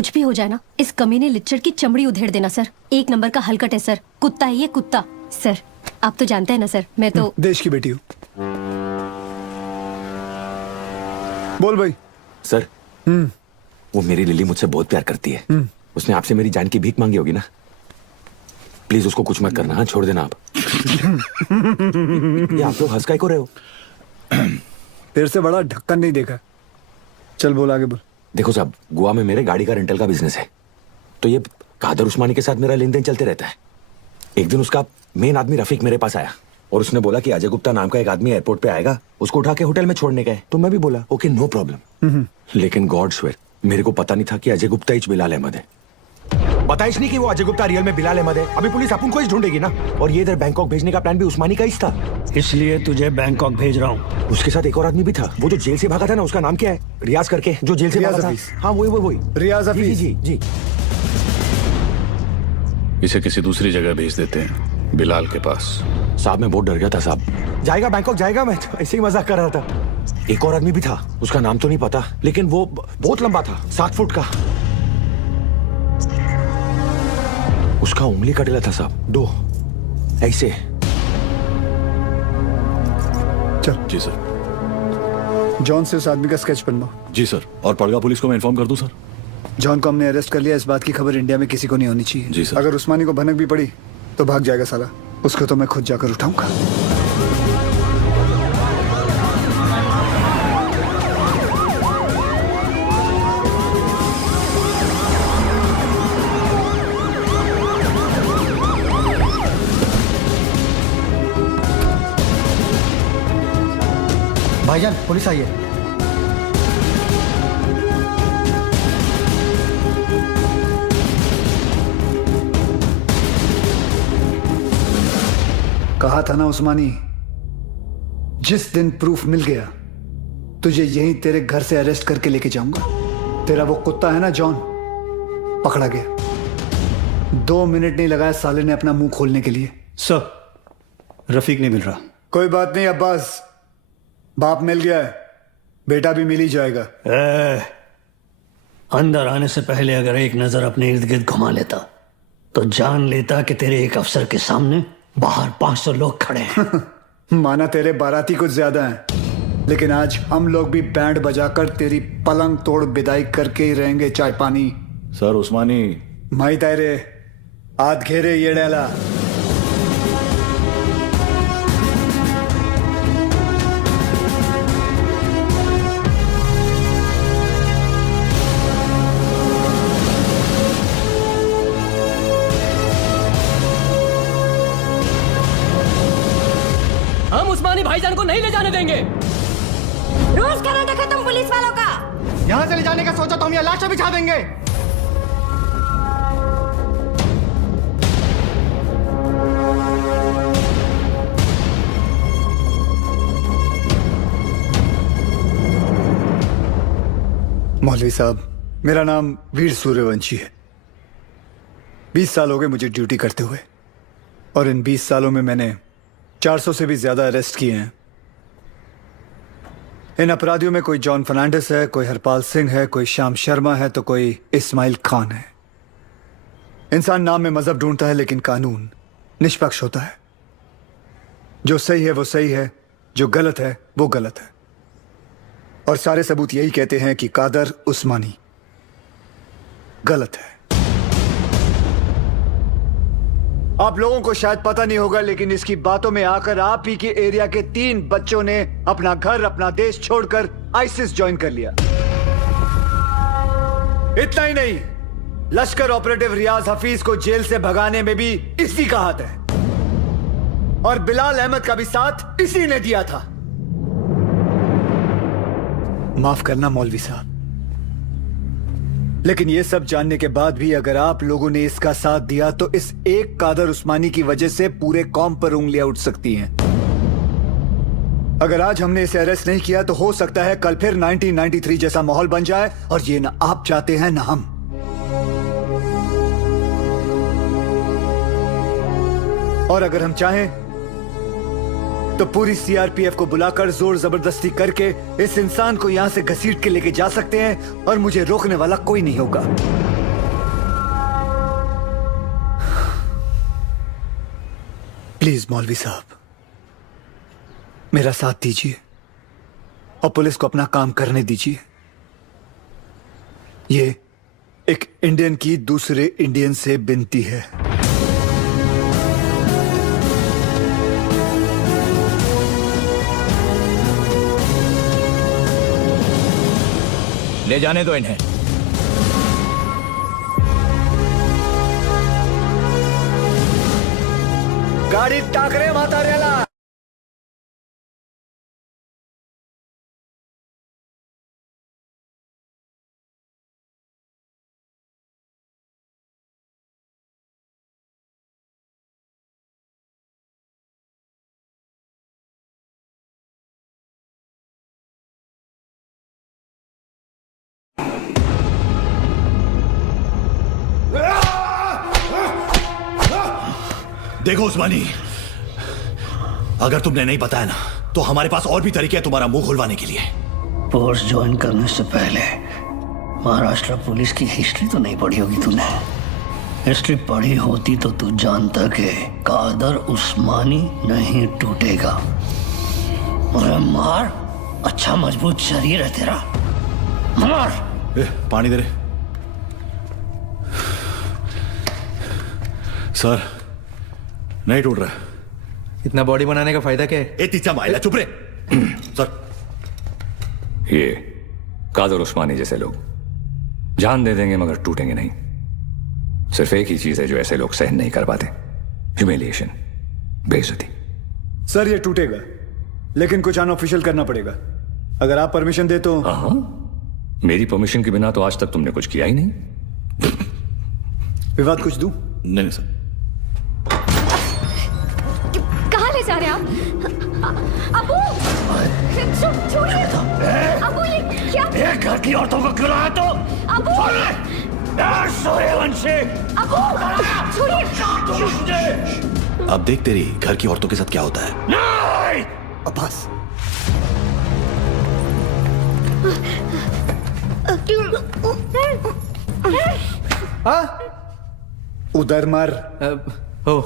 कुछ भी हो जाए ना, इस कमीने लिच्चड़ की चमड़ी उधेड़ देना सर। 1 नंबर का हलकट है सर, कुत्ता है ये कुत्ता। सर आप तो जानते हैं ना सर, मैं तो देश की बेटी हूँ। बोल भाई। सर वो मेरी लिली मुझसे बहुत प्यार करती है। उसने आपसे मेरी जान की भीख मांगी होगी ना, प्लीज उसको कुछ मत करना। हाँ, छोड़ देना आप। ये आप लोग हंस काहे को रहे हो? तेरे से बड़ा ढक्कन नहीं देखा। चल बोल, आगे बोल। देखो साहब, गोवा में मेरे गाड़ी का रेंटल का बिजनेस है, तो ये कादर उस्मानी के साथ मेरा लेन देन चलते रहता है। एक दिन उसका मेन आदमी रफीक मेरे पास आया और उसने बोला कि अजय गुप्ता नाम का एक आदमी एयरपोर्ट पे आएगा, उसको उठा के होटल में छोड़ने गए। तो मैं भी बोला ओके नो प्रॉब्लम। लेकिन गॉड स्वेयर, मेरे को पता नहीं था कि अजय गुप्ता ही बिलाल अहमद है। बताइश नहीं कि वो अजय गुप्ता रियल में बिलाल अहमद है। अभी पुलिस अपन को ही ढूंढेगी ना। और ये इधर बैंकॉक भेजने का प्लान भी उस्मानी का ही था, इसलिए तुझे बैंकॉक भेज रहा हूँ। उसके साथ एक और आदमी भी था, वो जो जेल से भागा था ना, उसका नाम क्या है? रियाज करके, जो जेल से भागा था। हाँ वही रियाज हफीज। जी जी। इसे किसी दूसरी जगह भेज देते हैं, बिलाल के पास। साहब मैं बहुत डर गया था साहब। जाएगा बैंकॉक जाएगा, मैं तो ऐसे ही मजाक कर रहा था। एक और आदमी भी था, उसका नाम तो नहीं पता, लेकिन वो बहुत लंबा था, 7 फुट का। उसका उंगली कटेला था साहब, 2 ऐसे। चल। जी सर। जॉन से उस आदमी का स्केच बनवाओ। जी सर। और पड़गा पुलिस को मैं इन्फॉर्म कर दूं सर? जॉन को हमने अरेस्ट कर लिया, इस बात की खबर इंडिया में किसी को नहीं होनी चाहिए। जी सर। अगर उस्मानी को भनक भी पड़ी तो भाग जाएगा साला, उसको तो मैं खुद जाकर उठाऊंगा। भाईजान पुलिस आई है। कहा था ना उस्मानी, जिस दिन प्रूफ मिल गया तुझे यहीं तेरे घर से अरेस्ट करके लेके जाऊंगा। तेरा वो कुत्ता है ना जॉन, पकड़ा गया। 2 मिनट नहीं लगाया साले ने अपना मुंह खोलने के लिए। सर रफीक नहीं मिल रहा। कोई बात नहीं अब्बास, बाप मिल गया है, बेटा भी मिल ही जाएगा। अंदर आने से पहले अगर एक नजर अपने इर्द गिर्द घुमा लेता तो जान लेता कि तेरे एक अफसर के सामने बाहर 500 लोग खड़े हैं। माना तेरे बाराती कुछ ज्यादा हैं, लेकिन आज हम लोग भी बैंड बजाकर तेरी पलंग तोड़ विदाई करके ही रहेंगे। चाय पानी सर उस्मानी माई तायरे आध घेरे ये डेला। हम उस्मानी भाईजान को नहीं ले जाने देंगे। रोज कराटे खत्म पुलिस वालों का। यहाँ से ले जाने का सोचा तो हम यहाँ लाशें बिछा देंगे। मौलवी साहब, मेरा नाम वीर सूर्यवंशी है। 20 साल हो गए मुझे ड्यूटी करते हुए, और इन 20 सालों में मैंने 400 से भी ज्यादा अरेस्ट किए हैं। इन अपराधियों में कोई जॉन फर्नांडिस है, कोई हरपाल सिंह है, कोई श्याम शर्मा है, तो कोई इस्माइल खान है। इंसान नाम में मजहब ढूंढता है, लेकिन कानून निष्पक्ष होता है। जो सही है वो सही है, जो गलत है वो गलत है। और सारे सबूत यही कहते हैं कि कादर उस्मानी गलत है। आप लोगों को शायद पता नहीं होगा, लेकिन इसकी बातों में आकर आप ही के एरिया के 3 बच्चों ने अपना घर, अपना देश छोड़कर आईसिस ज्वाइन कर लिया। इतना ही नहीं, लश्कर ऑपरेटिव रियाज हफीज को जेल से भगाने में भी इसी का हाथ है, और बिलाल अहमद का भी साथ इसी ने दिया था। माफ करना मौलवी साहब, लेकिन यह सब जानने के बाद भी अगर आप लोगों ने इसका साथ दिया तो इस एक कादर उस्मानी की वजह से पूरे कौम पर उंगलियां उठ सकती हैं। अगर आज हमने इसे अरेस्ट नहीं किया तो हो सकता है कल फिर 1993 जैसा माहौल बन जाए, और ये ना आप चाहते हैं ना हम। और अगर हम चाहें तो पूरी सीआरपीएफ को बुलाकर जोर जबरदस्ती करके इस इंसान को यहां से घसीट के लेके जा सकते हैं, और मुझे रोकने वाला कोई नहीं होगा। प्लीज मौलवी साहब, मेरा साथ दीजिए और पुलिस को अपना काम करने दीजिए। ये एक इंडियन की दूसरे इंडियन से विनती है। ले जाने दो इन्हें। गाड़ी टाकरे माता रेला। देखो उस्मानी, अगर तुमने नहीं बताया ना तो हमारे पास और भी तरीके हैं तुम्हारा मुंह खुलवाने के लिए। फोर्स ज्वाइन करने से पहले महाराष्ट्र पुलिस की हिस्ट्री तो नहीं पढ़ी होगी तूने। हिस्ट्री पढ़ी होती तो तू जानता कि कादर उस्मानी नहीं टूटेगा। अरे मार, अच्छा मजबूत शरीर है तेरा, मार। पानी दे रहे सर, नहीं टूट रहा। इतना बॉडी बनाने का फायदा क्या है? ए तीचा माइला, चुप रहे। सर, ये कादर उस्मानी जैसे लोग जान दे देंगे मगर टूटेंगे नहीं। सिर्फ एक ही चीज है जो ऐसे लोग सहन नहीं कर पाते, ह्यूमिलिएशन, बेइज्जती। सर ये टूटेगा, लेकिन कुछ अनऑफिशियल करना पड़ेगा। अगर आप परमिशन दे तो। हाँ, मेरी परमिशन के बिना तो आज तक तुमने कुछ किया ही नहीं। विवाद कुछ दूं? नहीं सर। कहाँ ले जा रहे हैं आप? अबू, छोड़िए। अबू ये क्या? ये घर की औरतों को क्यों लाया तो? अबू, सूर्यवंशी। अबू, छोड़िए। अब देख तेरी घर की औरतों के साथ क्या होता है। नहीं! अब्बास, उधर मार। हो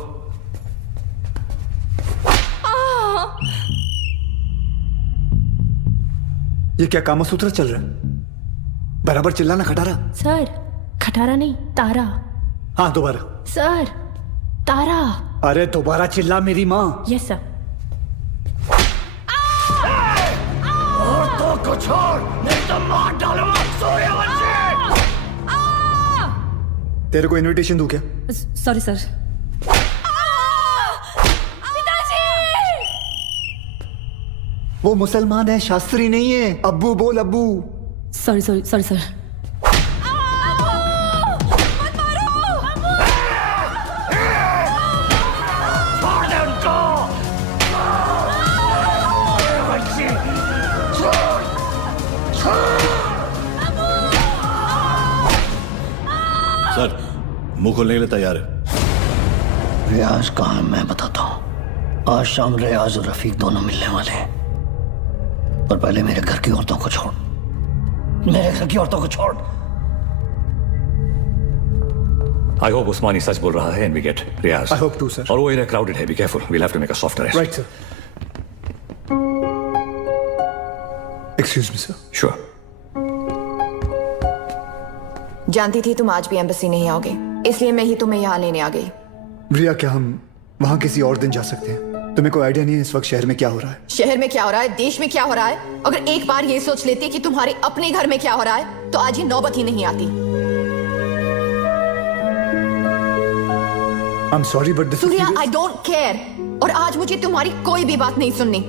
ये क्या कामसूत्र चल रहा है? बराबर चिल्लाना खटारा। सर, खटारा नहीं, तारा। हाँ दोबारा। सर, तारा। अरे दोबारा चिल्ला मेरी माँ। Yes sir. औरतों को छोड़, नहीं तो मार डालूंगा सूर्यवंशी। तेरे को इनविटेशन दूं क्या? Sorry sir. वो मुसलमान है, शास्त्री नहीं है। अब्बू बोल, अब्बू। Sorry sorry sorry sir. छोड़ दे उनको। सर, मुंह खोलने के लिए तैयार है। रियाज कहाँ है मैं बताता हूँ। आज शाम रियाज और रफीक दोनों मिलने वाले हैं, पर पहले मेरे घर की औरतों को छोड़। मेरे घर की औरतों को छोड़। आई होप उस्मानी सच बोल रहा है and we get Riyaz. I hope too, sir. और वो एरिया क्राउडेड है, be careful, we'll have to make a soft arrest. Right sir. Excuse me sir. Sure. जानती थी तुम आज भी एम्बेसी नहीं आओगे, इसलिए मैं ही तुम्हें यहाँ लेने आ गई। रिया, क्या हम वहां किसी और दिन जा सकते हैं? तुम्हें कोई आइडिया नहीं है इस वक्त शहर में क्या हो रहा है? शहर में क्या हो रहा है, देश में क्या हो रहा है? अगर एक बार ये सोच लेती कि तुम्हारे अपने घर में क्या हो रहा है तो आज ये नौबत ही नहीं आती। I am sorry but this Surya, I don't care. और आज मुझे तुम्हारी कोई भी बात नहीं सुननी।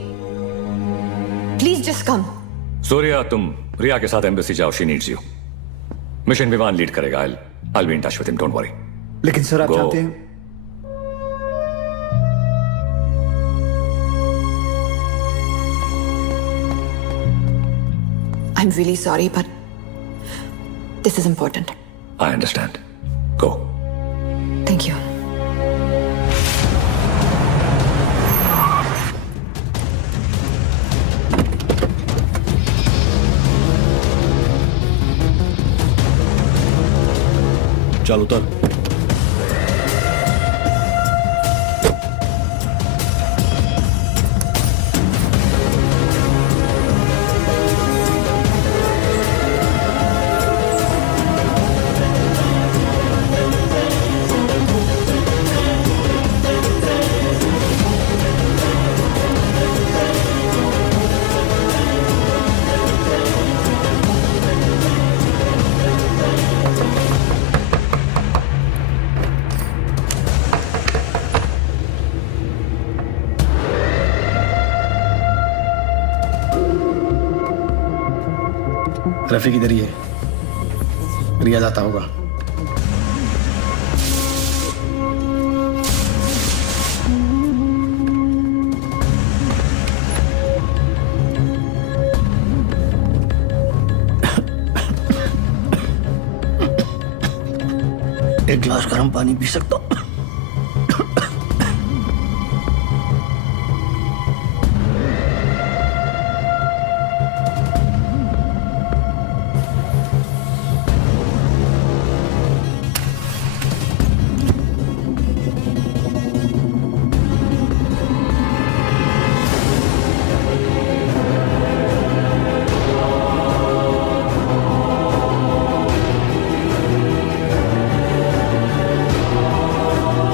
Please just come. सूर्या, तुम रिया के साथ एम्बेसी जाओ, she needs you. Mission Vivaan lead करेगा। I'll be in touch with him, don't worry. लेकिन सर आप Go. जानते हैं I'm really sorry, but this is important. I understand. Go. Thank you. चल उतर। रफीक इधर ही है, रियाज आता होगा। एक गिलास गर्म पानी पी सकता हूँ?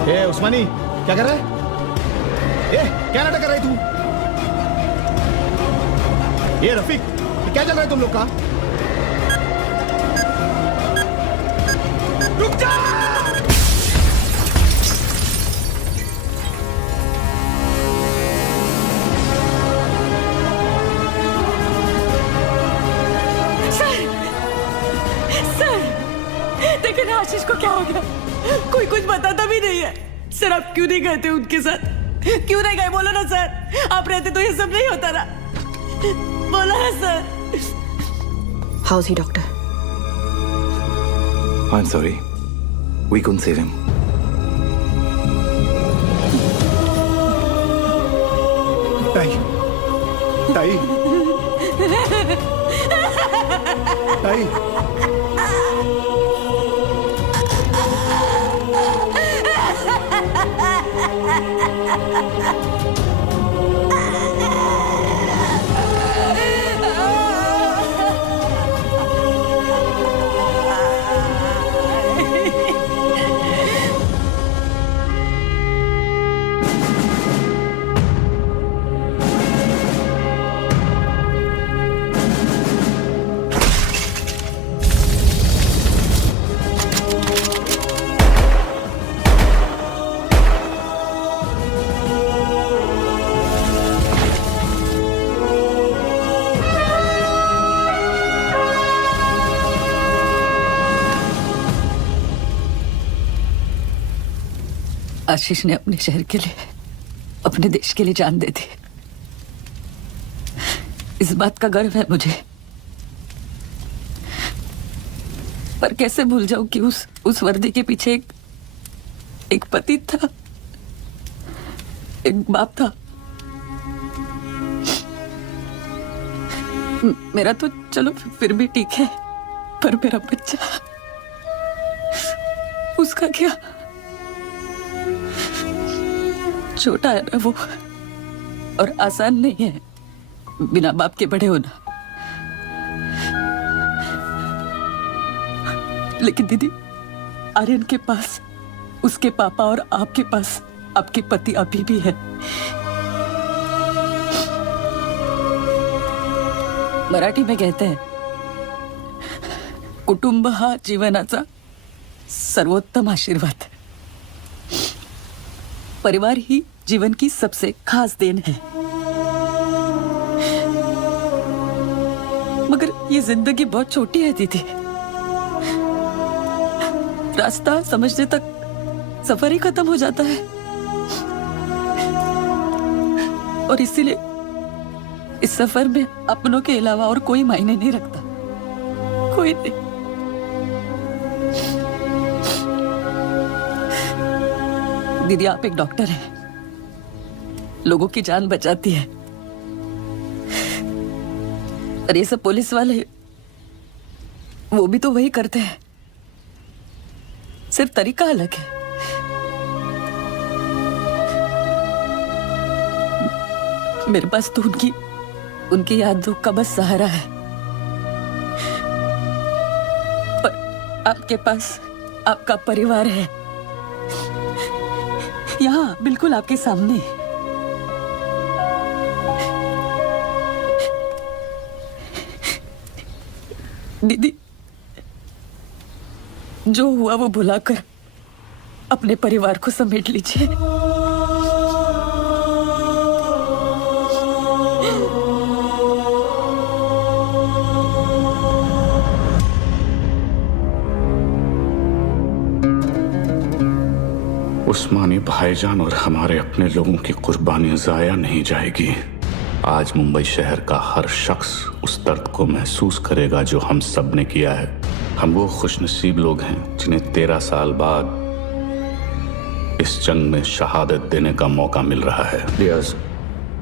ए उस्मानी, क्या कर रहा है? ए, क्या नाटक कर रही तू? ये रफीक, क्या चल रहा है तुम लोग का? रुक जा! सर, देखिए ना आशीष को क्या हो गया? कोई कुछ बताता भी नहीं है। सर आप क्यों नहीं गए थे उनके साथ? क्यों नहीं गए? बोलो ना सर, आप रहते तो ये सब नहीं होता ना। बोलो ना sir. How is he doctor? I'm sorry. We couldn't save him. ताई, ताई, ताई, आशीष ने अपने शहर के लिए, अपने देश के लिए जान दे दी। इस बात का गर्व है मुझे। पर कैसे भूल जाऊं कि उस वर्दी के पीछे एक पति था, एक बाप था। मेरा तो चलो फिर भी ठीक है, पर मेरा बच्चा, उसका क्या? छोटा है ना वो, और आसान नहीं है बिना बाप के बड़े होना। लेकिन दीदी, आर्यन के पास उसके पापा और आपके पास आपके पति अभी भी है। मराठी में कहते हैं, कुटुंब हा जीवनाचा सर्वोत्तम आशीर्वाद। परिवार ही जीवन की सबसे खास देन है। मगर ये जिंदगी बहुत छोटी है दीदी। रास्ता समझने तक सफर ही खत्म हो जाता है। और इसीलिए इस सफर में अपनों के अलावा और कोई मायने नहीं रखता, कोई नहीं। दीदी, आप एक डॉक्टर हैं, लोगों की जान बचाती है। और ये सब पुलिस वाले, वो भी तो वही करते हैं, सिर्फ तरीका अलग है। मेरे पास तो उनकी यादों का बस सहारा है। पर आपके पास आपका परिवार है, यहाँ बिल्कुल आपके सामने। दीदी, जो हुआ वो भुलाकर अपने परिवार को समेट लीजिए। उस्मानी भाईजान और हमारे अपने लोगों की कुर्बानियां जाया नहीं जाएगी। आज मुंबई शहर का हर शख्स उस दर्द को महसूस करेगा जो हम सब ने किया है। हम वो खुशनसीब लोग हैं जिन्हें 13 साल बाद इस जंग में शहादत देने का मौका मिल रहा है। रियाज,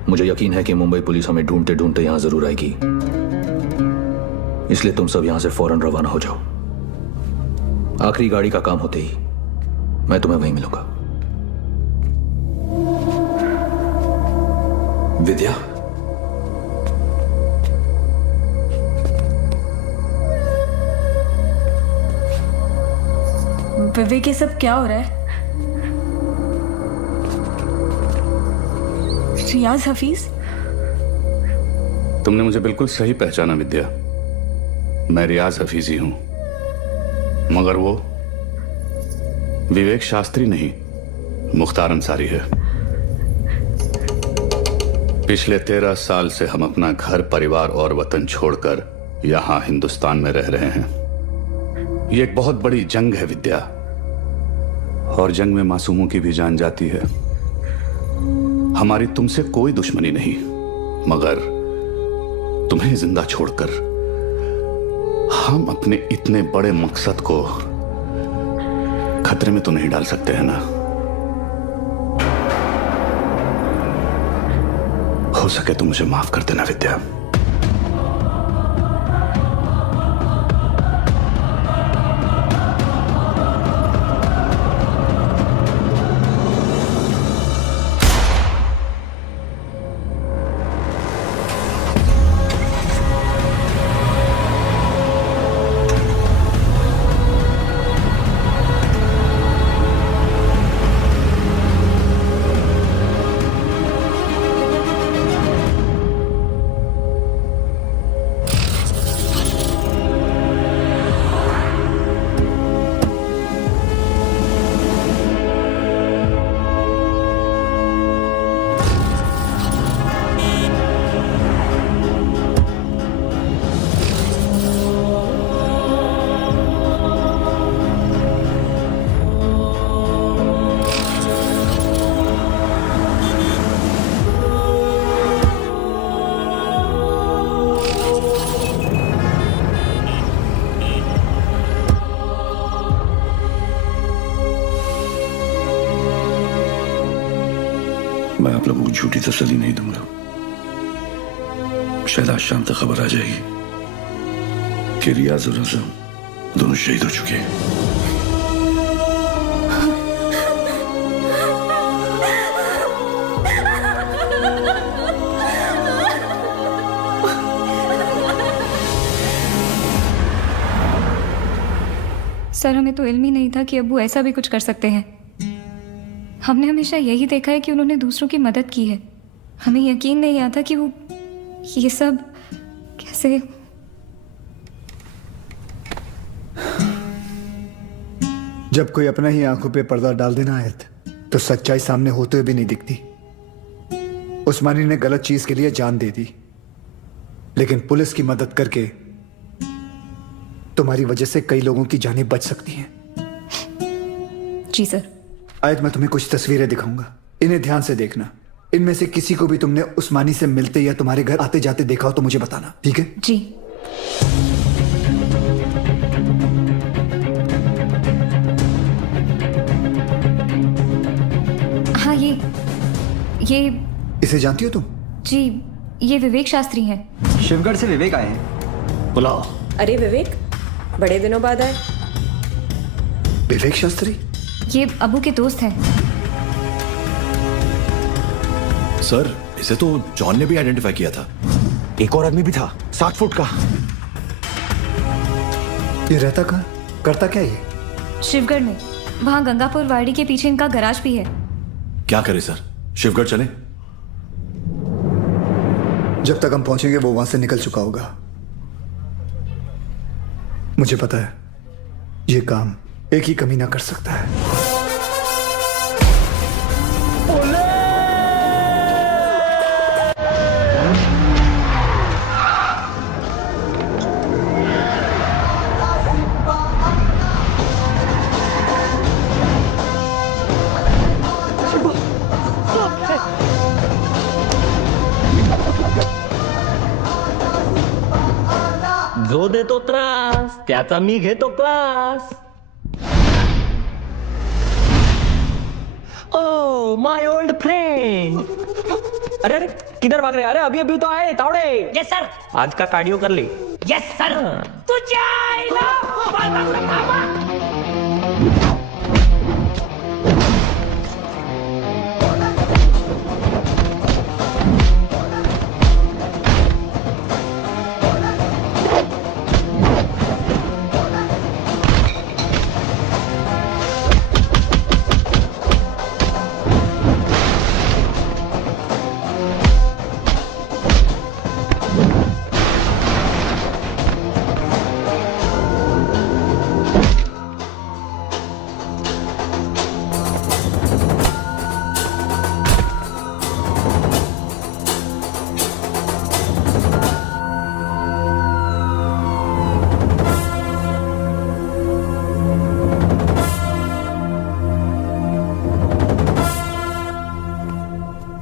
मुझे यकीन है कि मुंबई पुलिस हमें ढूंढते ढूंढते यहां जरूर आएगी, इसलिए तुम सब यहां से फौरन रवाना हो जाओ। आखिरी गाड़ी का काम होते ही मैं तुम्हें वहीं मिलूंगा। विद्या, विवेक, ये सब क्या हो रहा है? रियाज हफीज? तुमने मुझे बिल्कुल सही पहचाना विद्या। मैं रियाज हफीज ही हूं, मगर वो विवेक शास्त्री नहीं, मुख्तार अंसारी है। पिछले 13 साल से हम अपना घर, परिवार और वतन छोड़कर यहां हिंदुस्तान में रह रहे हैं। ये एक बहुत बड़ी जंग है विद्या, और जंग में मासूमों की भी जान जाती है। हमारी तुमसे कोई दुश्मनी नहीं, मगर तुम्हें जिंदा छोड़कर हम अपने इतने बड़े मकसद को खतरे में तो नहीं डाल सकते हैं ना। हो सके तो मुझे माफ कर देना विद्या। मैं आप लोगों को झूठी तसल्ली नहीं दूंगा। शायद आज शाम तक खबर आ जाएगी कि रियाज और आजम दोनों शहीद हो चुके हैं। सर, हमें तो इल्म ही नहीं था कि अब्बू ऐसा भी कुछ कर सकते हैं। हमने हमेशा यही देखा है कि उन्होंने दूसरों की मदद की है। हमें यकीन नहीं आता कि वो ये सब कैसे। जब कोई अपना ही आंखों पे पर्दा डाल देना आयत, तो सच्चाई सामने होते हुए भी नहीं दिखती। उस्मानी ने गलत चीज के लिए जान दे दी, लेकिन पुलिस की मदद करके तुम्हारी वजह से कई लोगों की जानें बच सकती हैं। जी सर। आयत, मैं तुम्हें कुछ तस्वीरें दिखाऊंगा, इन्हें ध्यान से देखना। इनमें से किसी को भी तुमने उस्मानी से मिलते या तुम्हारे घर आते जाते देखा हो तो मुझे बताना, ठीक है? जी। हाँ, ये इसे जानती हो तुम? जी, ये विवेक शास्त्री हैं। शिवगढ़ से विवेक आए हैं। बुलाओ। अरे विवेक, बड़े दिनों बाद आए। विवेक शास्त्री? ये अबू के दोस्त हैं। सर, इसे तो जॉन ने भी आइडेंटिफाई किया था। एक और आदमी भी था, 7 फुट का। ये रहता कहाँ, करता क्या ये? शिवगढ़ में, वहाँ गंगापुर वाड़ी के पीछे इनका गराज भी है। क्या करे सर, शिवगढ़ चले? जब तक हम पहुंचेंगे वो वहां से निकल चुका होगा। मुझे पता है ये काम एक ही कमीना कर सकता है। जो देतो त्रास त्याचा मी घेतो class. Oh my old friend. अरे अरे किधर भाग रहे? अरे अभी अभी तो आए तावड़े. Yes sir. आज का कार्डियो कर ले. Yes sir. तुझ्या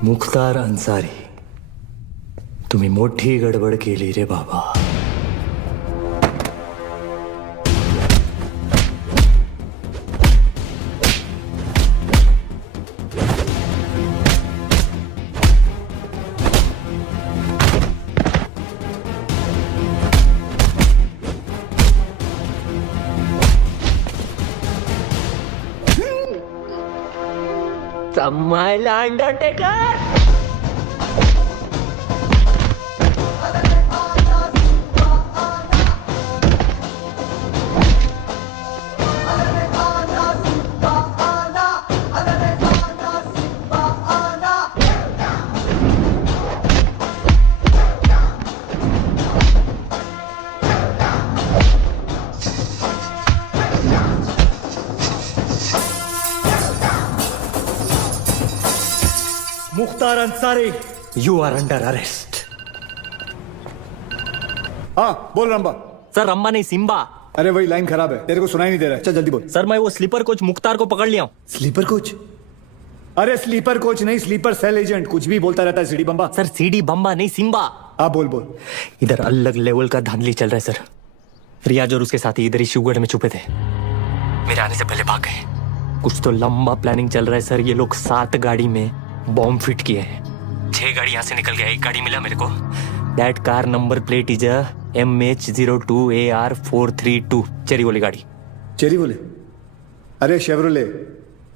मुख्तार अन्सारी, तुम्ही मोठी गडबड केली रे बाबा. समायला Undertaker. Mukhtar Ansari, you are under arrest. हाँ बोल रंबा. सर रंबा नहीं सिम्बा. अरे वही लाइन खराब है, तेरे को सुनाई नहीं दे रहा है. चल जल्दी बोल. सर मैं वो स्लीपर कोच मुख्तार को पकड़ लिया हूँ. Sleeper coach? अरे स्लीपर कोच नहीं, स्लीपर सेल एजेंट. कुछ भी बोलता रहता है सीडी बम्बा. सर सीडी बम्बा नहीं सिम्बा. हाँ बोल बोल. इधर अलग लेवल का धांधली चल रहा है सर. रियाज और उसके साथी इधर ही शिवगढ़ में छुपे थे. मेरे आने से पहले भाग गए. कुछ तो लंबा प्लानिंग चल रहा है सर. ये लोग 7 गाड़ी में बॉम्ब फिट किए हैं. 6 गाड़ी यहाँ से निकल गया, 1 गाड़ी मिला मेरे को. That car number plate is MH02AR432. Cherry वाली गाड़ी. चेरी बोले? अरे शेवरोले.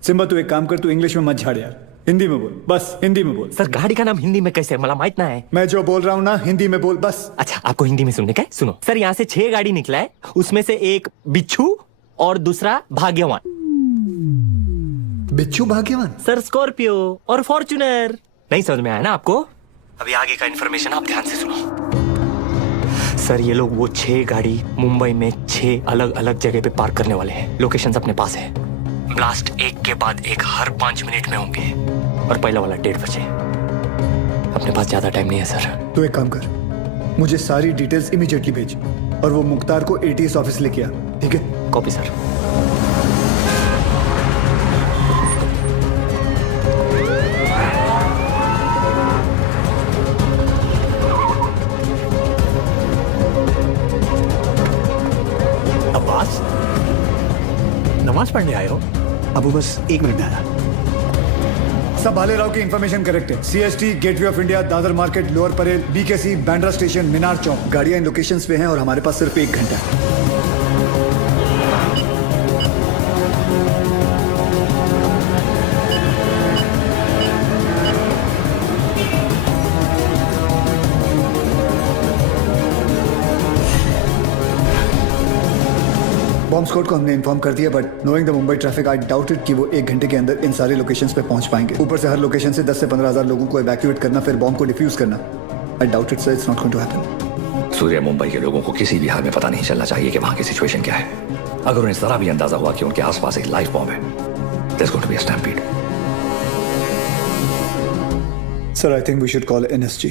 सिम्बा तू एक काम कर, तू इंग्लिश में मत झाड़ यार, हिंदी में बोल. बस हिंदी में बोल. सर गाड़ी का नाम हिंदी में कैसे, मला माहित ना है. मैं जो बोल रहा हूँ ना हिंदी में बोल बस. अच्छा आपको हिंदी में सुनने का है? सुनो सर, यहाँ से 6 गाड़ी निकला है. उसमें से एक बिच्छू और दूसरा भाग्यवान. बिच्छू भाग्यवान? सर स्कॉर्पियो और फॉर्च्यूनर. नहीं समझ में आया ना आपको? अभी आगे का इन्फॉर्मेशन आप ध्यान से सुनो. सर ये लोग वो 6 गाड़ी मुंबई में 6 अलग अलग जगह पे पार्क करने वाले हैं. लोकेशंस अपने पास है. ब्लास्ट एक के बाद एक हर 5 मिनट में होंगे. और पहला वाला 1:30 बजे. अपने पास ज्यादा टाइम नहीं है सर. तो एक काम कर, मुझे सारी डिटेल्स इमीडिएटली भेज और वो मुख्तार को ATS ऑफिस लेके आ. ठीक है? Copy sir. नमाज पढ़ने आए हो? अब वो बस 1 मिनट में आया. सब भालेराव की इंफॉर्मेशन करेक्ट है. CST, gateway of India, Dadar market, lower Parel, BKC, Bandra station, Minar Chowk. गाड़ियां इन लोकेशंस पे हैं और हमारे पास सिर्फ 1 घंटा है. बॉम्ब स्क्वाड को हमने इन्फॉर्म कर दिया, but knowing the Mumbai traffic I doubted कि वो 1 घंटे के अंदर इन सारे लोकेशंस पे पहुंच पाएंगे. ऊपर से हर लोकेशन से 10 से 15 हजार लोगों को इवैक्यूएट करना, फिर बॉम्ब को डिफ्यूज करना. I doubt it sir, it's not going to happen. Surya, Mumbai के लोगों को किसी भी हाल में पता नहीं चलना चाहिए कि वहां की सिचुएशन क्या है. अगर उन्हें जरा भी अंदाजा हुआ कि उनके आसपास एक लाइव बॉम्ब है, there's going to be a stampede. Sir, I think we should call NSG.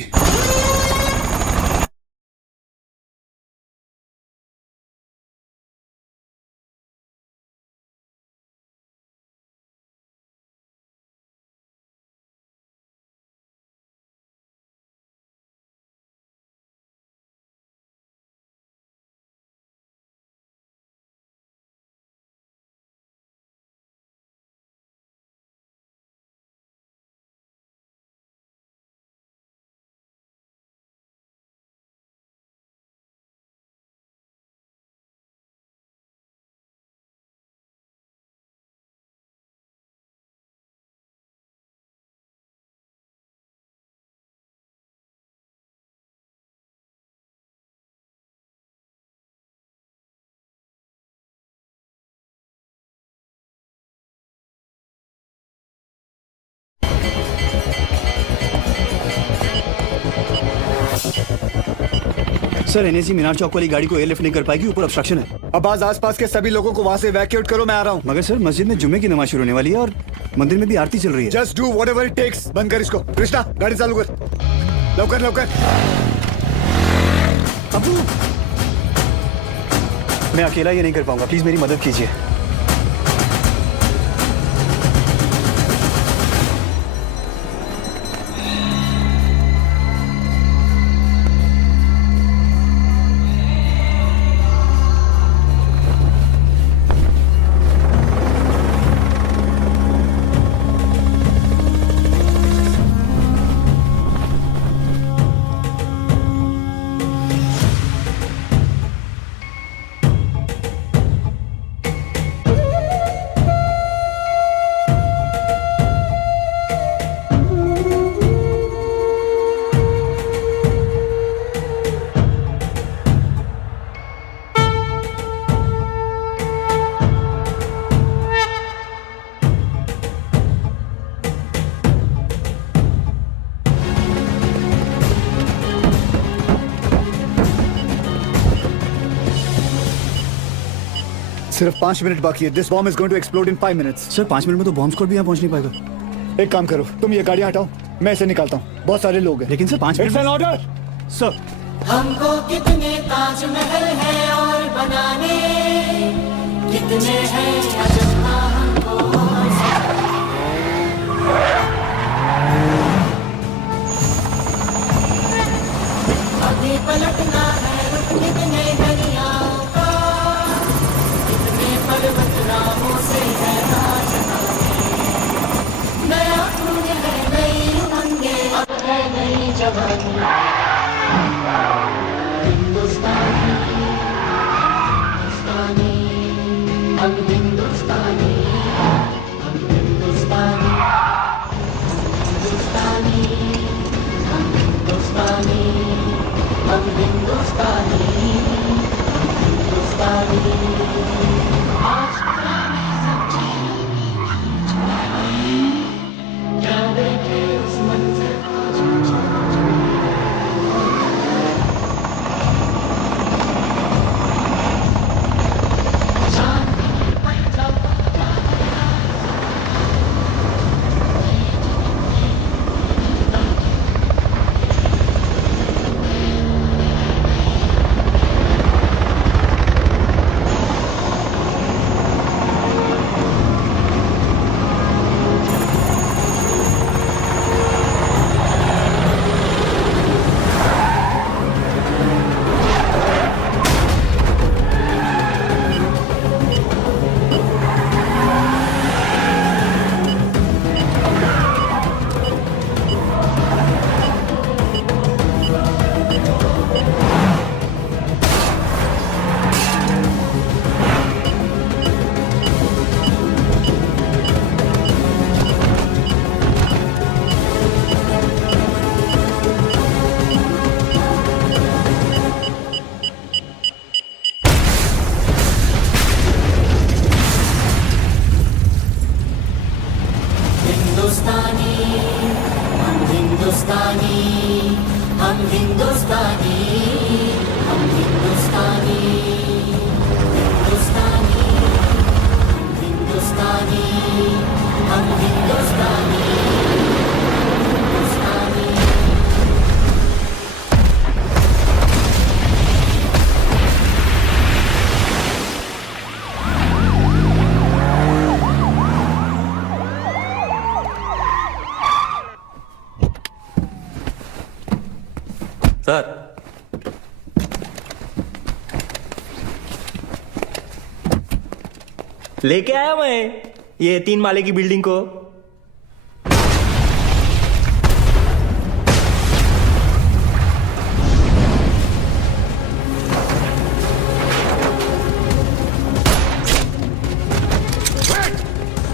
Sir NAC Minar Chowk वाली गाड़ी को एयरलिफ्ट नहीं कर पाएगी, ऊपर ऑब्स्ट्रक्शन है। अब आसपास के सभी लोगों को वहाँ से वैक्यूएट करो, मैं आ रहा हूँ। मगर सर मस्जिद में जुम्मे की नमाज शुरू होने वाली है और मंदिर में भी आरती चल रही है। Just do whatever it takes. बंद कर इसको। कृष्णा गाड़ी चालू कर, लवकर लवकर। अबू मैं अकेला ये नहीं कर पाऊंगा, प्लीज मेरी मदद कीजिए। सिर्फ 5 मिनट बाकी है। This bomb is going to explode in 5 minutes. Sir 5 minute में तो बॉम्ब स्क्वाड भी यहाँ पहुंच नहीं पाएगा। एक काम करो, तुम ये गाड़ियाँ हटाओ, मैं इसे निकालता हूँ। बहुत सारे लोग हैं। लेकिन sir 5 minute. It's an order sir. हमको कितने ताजमहल है और बनाने कितने हैं अजन्मा हमको आगे पलटना है कितने दरियाओं का, कितने पर्वत राहों से है नया खून है, नई उमंगे, अब है नई जवानी। हिंदुस्तानी हिंदुस्तानी हम हिंदुस्तानी, हम हिंदुस्तानी हिंदुस्तानी हम हिंदुस्तानी, हम हिंदुस्तानी हिंदुस्तानी। आज पुराने सच्ची क्या देखे उस मंजर को, सर लेके आया मैं ये 3 माले की बिल्डिंग को।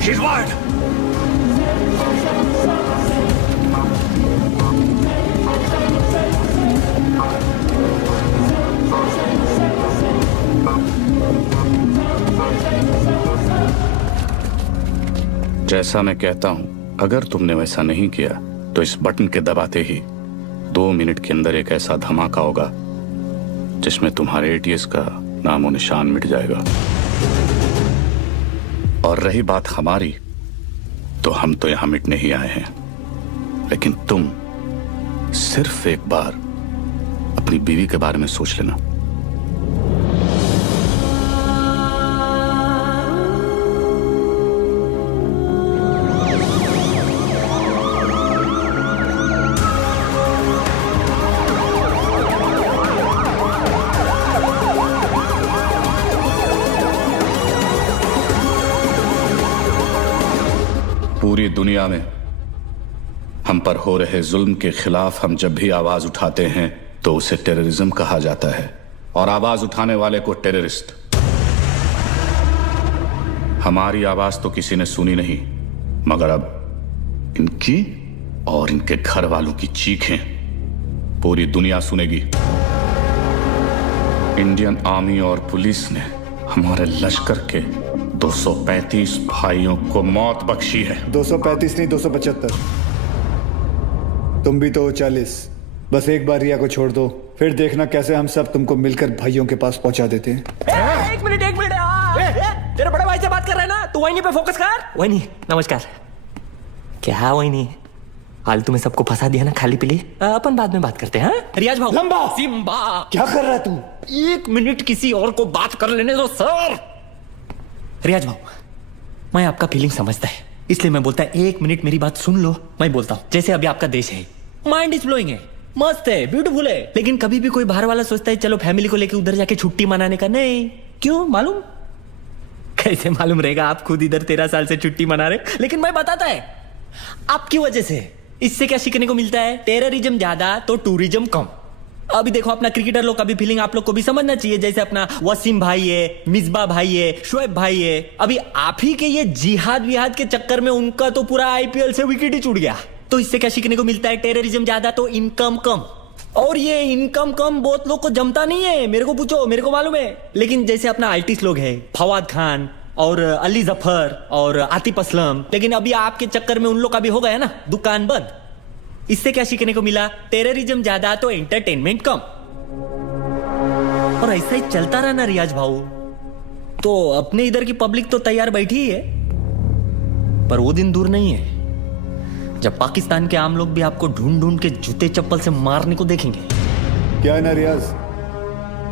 She's wired. जैसा मैं कहता हूं, अगर तुमने वैसा नहीं किया तो इस बटन के दबाते ही 2 मिनट के अंदर एक ऐसा धमाका होगा जिसमें तुम्हारे एटीएस का नामो निशान मिट जाएगा। और रही बात हमारी, तो हम तो यहां मिटने ही आए हैं, लेकिन तुम सिर्फ एक बार अपनी बीवी के बारे में सोच लेना। पूरी दुनिया में हम पर हो रहे जुल्म के खिलाफ हम जब भी आवाज उठाते हैं तो उसे टेररिज्म कहा जाता है, और आवाज उठाने वाले को टेररिस्ट। हमारी आवाज तो किसी ने सुनी नहीं, मगर अब इनकी और इनके घर वालों की चीखें पूरी दुनिया सुनेगी। इंडियन आर्मी और पुलिस ने हमारे लश्कर के 235 भाइयों को मौत बख्शी है। 235 नहीं, 275। तुम भी तो 40। बस एक बार रिया को छोड़ दो, फिर देखना कैसे हम सब तुमको मिलकर भाइयों के पास पहुंचा देते हैं। एक मिनट तेरे बड़े भाई से बात कर रहा है ना, तू वही पे फोकस कर। वही नमस्कार। क्या वही फालतू में सबको फंसा दिया ना, खाली पीली। अपन बाद में बात करते हैं। रियाज भाऊ। लंबा सिम्बा क्या कर रहा है तू? एक मिनट किसी और को बात कर लेने दो सर। रियाज भाऊ, मैं आपका फीलिंग समझता है, इसलिए मैं बोलता है एक मिनट मेरी बात सुन लो। मैं बोलता हूँ जैसे अभी आपका देश है, माइंड इज ब्लोइंग है, मस्त है, ब्यूटीफुल है, लेकिन कभी भी कोई बाहर वाला सोचता है चलो फैमिली को लेके उधर जाके छुट्टी मनाने का। नहीं, क्यों मालूम? कैसे मालूम रहेगा? आप खुद इधर 13 साल से छुट्टी मना रहे, लेकिन मैं बताता है आपकी वजह से। इससे क्या सीखने को मिलता है? टेररिज्म ज्यादा तो टूरिज्म कम। अभी देखो अपना क्रिकेटर लोग का भी फीलिंग आप लोग को भी समझना चाहिए। जैसे अपना वसीम भाई है, मिसबा भाई है, शोएब भाई है, अभी आप ही के ये जिहाद विहाद के चक्कर में उनका तो पूरा आईपीएल से विकेट ही छूट गया। तो इससे क्या सीखने को मिलता है? टेररिज्म ज्यादा तो इनकम कम। और ये इनकम कम बहुत लोग को जमता नहीं है, मेरे को पूछो, मेरे को मालूम है। लेकिन जैसे अपना आर्टिस्ट लोग है, फवाद खान और अली जफर और आतिफ असलम, लेकिन अभी आपके चक्कर में उन लोग का भी हो गया ना दुकान बंद। इससे क्या सीखने को मिला? टेररिज्म ज्यादा तो एंटरटेनमेंट कम। और ऐसा ही चलता रहा ना रियाज भाऊ, तो अपने इधर की पब्लिक तो तैयार बैठी ही है, पर वो दिन दूर नहीं है जब पाकिस्तान के आम लोग भी आपको ढूंढ ढूंढ के जूते चप्पल से मारने को देखेंगे। क्या है ना रियाज,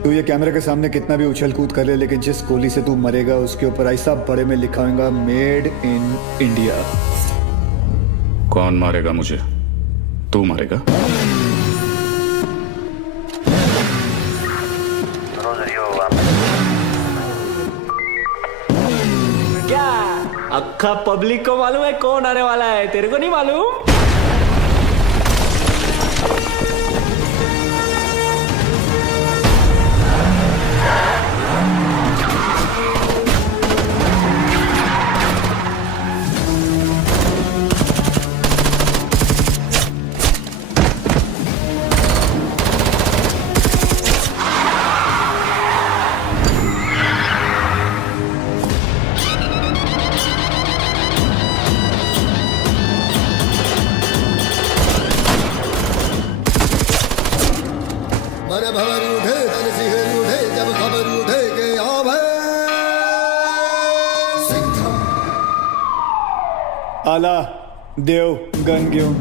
तू ये कैमरे के सामने कितना भी उछल कूद कर ले, लेकिन जिस गोली से तू मरेगा उसके ऊपर ऐसा बड़े में लिखा होगा मेड इन इंडिया। कौन मारेगा मुझे? तू मारेगा? क्या अक्खा पब्लिक को मालूम है कौन आने वाला है? तेरे को नहीं मालूम? आला देव गंग्यों।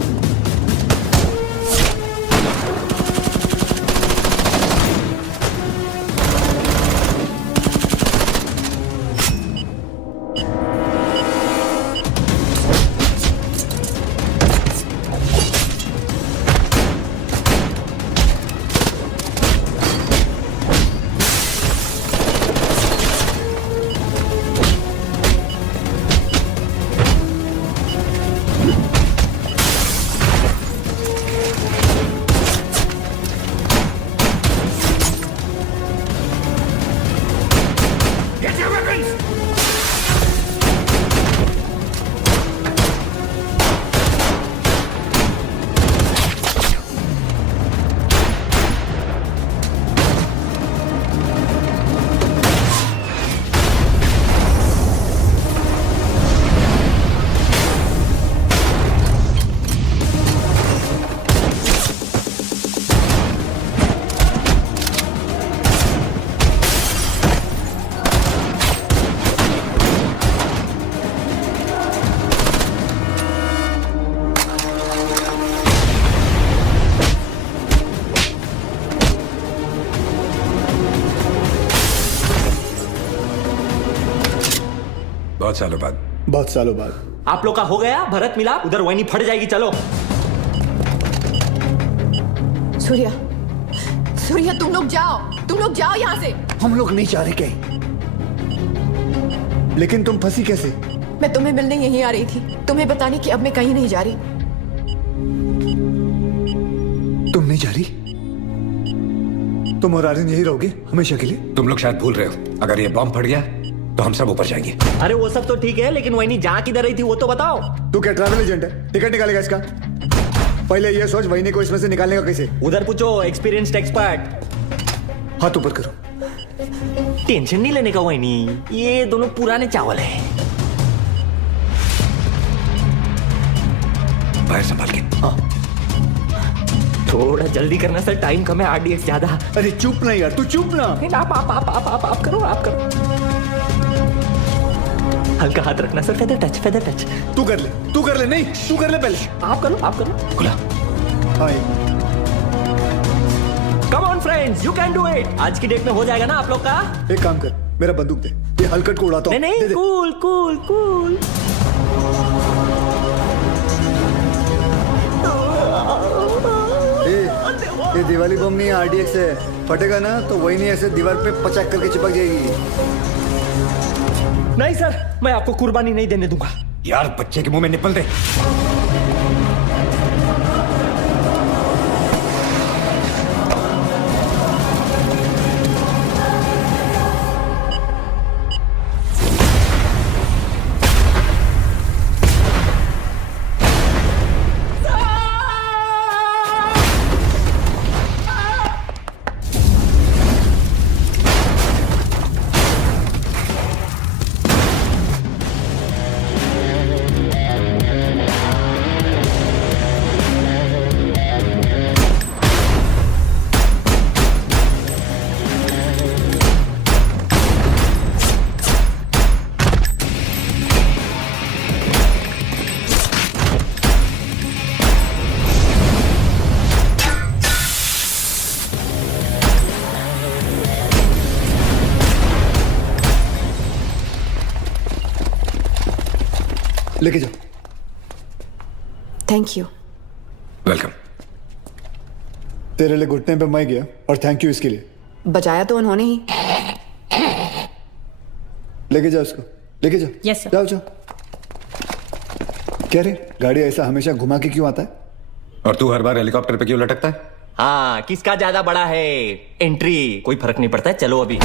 बहुत सालों बाद। बहुत सालों बाद। आप लोग का हो गया भरत मिला, उधर वही फट जाएगी। चलो सूर्या, सूर्या तुम लोग जाओ यहाँ से। हम लोग नहीं चाह रहे कहीं, लेकिन तुम फंसी कैसे? मैं तुम्हें मिलने यहीं आ रही थी, तुम्हें बताने कि अब मैं कहीं नहीं जा रही। तुम नहीं जा रही? तुम और आर्यन यही रहोगे हमेशा के लिए? तुम लोग शायद भूल रहे हो, अगर ये बॉम्ब फट गया तो हम सब ऊपर जाएंगे। अरे वो सब तो ठीक है, लेकिन वही जा किधर रही थी वो तो बताओ। तू क्या ट्रैवल एजेंट है? टिकट निकालेगा इसका? पहले ये सोच वही को इसमें से निकालने का कैसे। उधर पूछो एक्सपीरियंस्ड एक्सपर्ट। हाथ ऊपर करो। टेंशन नहीं लेने का वही, ये दोनों पुराने चावल है। पैर संभाल के। हाँ। थोड़ा जल्दी करना सर, टाइम कम है, RDX ज्यादा। अरे चुप ना यार, तू चुप ना। आप करो। हल्का हाथ रखना सर, फेदर टच। तू कर ले, नहीं तू कर ले पहले। आप करो। खुला। Come on friends, you can do it. आज की डेट में हो जाएगा ना आप लोग का। एक काम कर, मेरा बंदूक दे, ये हलकट को उड़ाता हूं। नहीं, कूल। ये दिवाली बम नहीं है, RDX है। फटेगा ना तो वही नहीं ऐसे दीवार पे पचाक करके चिपक जाएगी। नहीं सर, मैं आपको कुर्बानी नहीं देने दूंगा। यार बच्चे के मुंह में निपल दे। लेके जाओ। Thank you. वेलकम। तेरे लिए घुटने पे मैं गया और थैंक यू इसके लिए। बचाया तो उन्होंने ही। लेके जाओ इसको, लेके जाओ। Yes, sir. जाओ। क्या रे, गाड़ी ऐसा हमेशा घुमा के क्यों आता है? और तू हर बार हेलीकॉप्टर पे क्यों लटकता है? हाँ, किसका ज्यादा बड़ा है एंट्री, कोई फर्क नहीं पड़ता है। चलो अभी।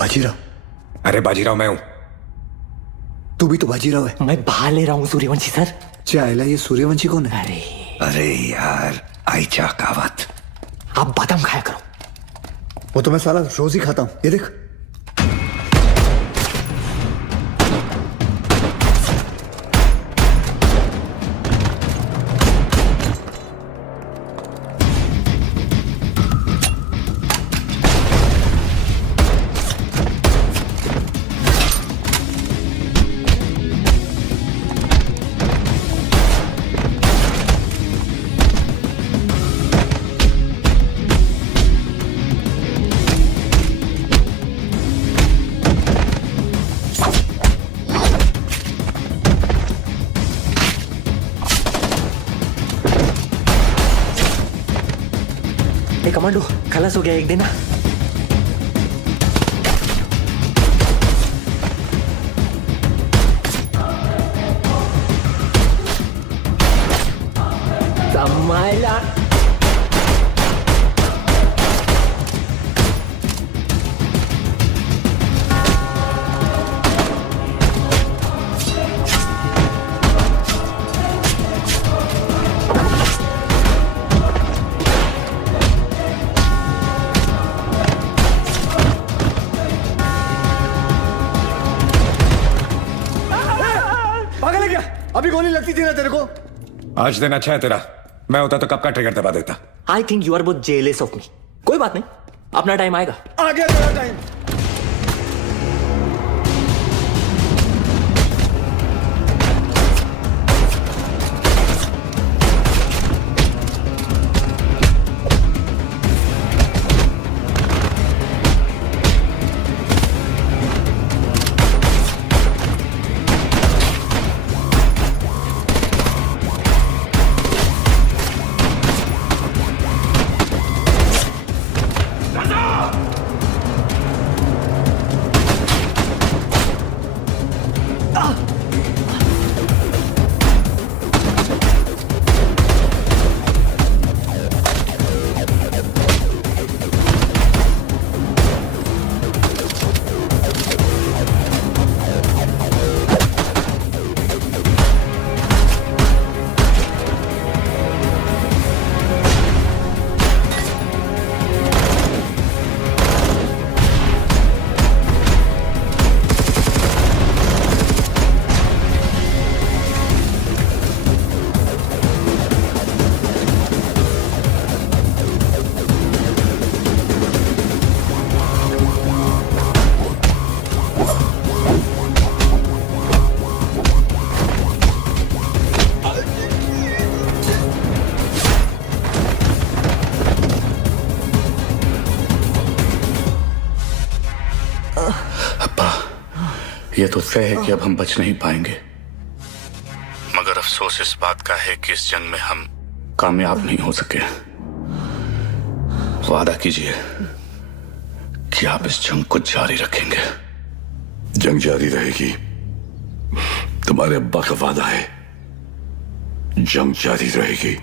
बाजीराव? अरे बाजीराव मैं हूं। तू भी तो बाजीराव है। मैं बहा ले रहा हूँ सूर्यवंशी सर। चाइला, ये सूर्यवंशी कौन है? अरे यार, आयचा कावत। आप बादाम खाया करो। वो तो मैं साला रोज ही खाता हूँ, ये देख। कमांडो खलास हो गया एक दिन। कमायला पागल है क्या? अभी गोली लगती थी ना तेरे को। आज दिन अच्छा है तेरा, मैं होता तो कब का ट्रिगर दबा देता। I think you are both jealous of me. कोई बात नहीं, अपना टाइम आएगा। आ गया तेरा टाइम। ये तो तय है कि अब हम बच नहीं पाएंगे, मगर अफसोस इस बात का है कि इस जंग में हम कामयाब नहीं हो सके। वादा कीजिए कि आप इस जंग को जारी रखेंगे। जंग जारी रहेगी, तुम्हारे अब्बा का वादा है। जंग जारी रहेगी।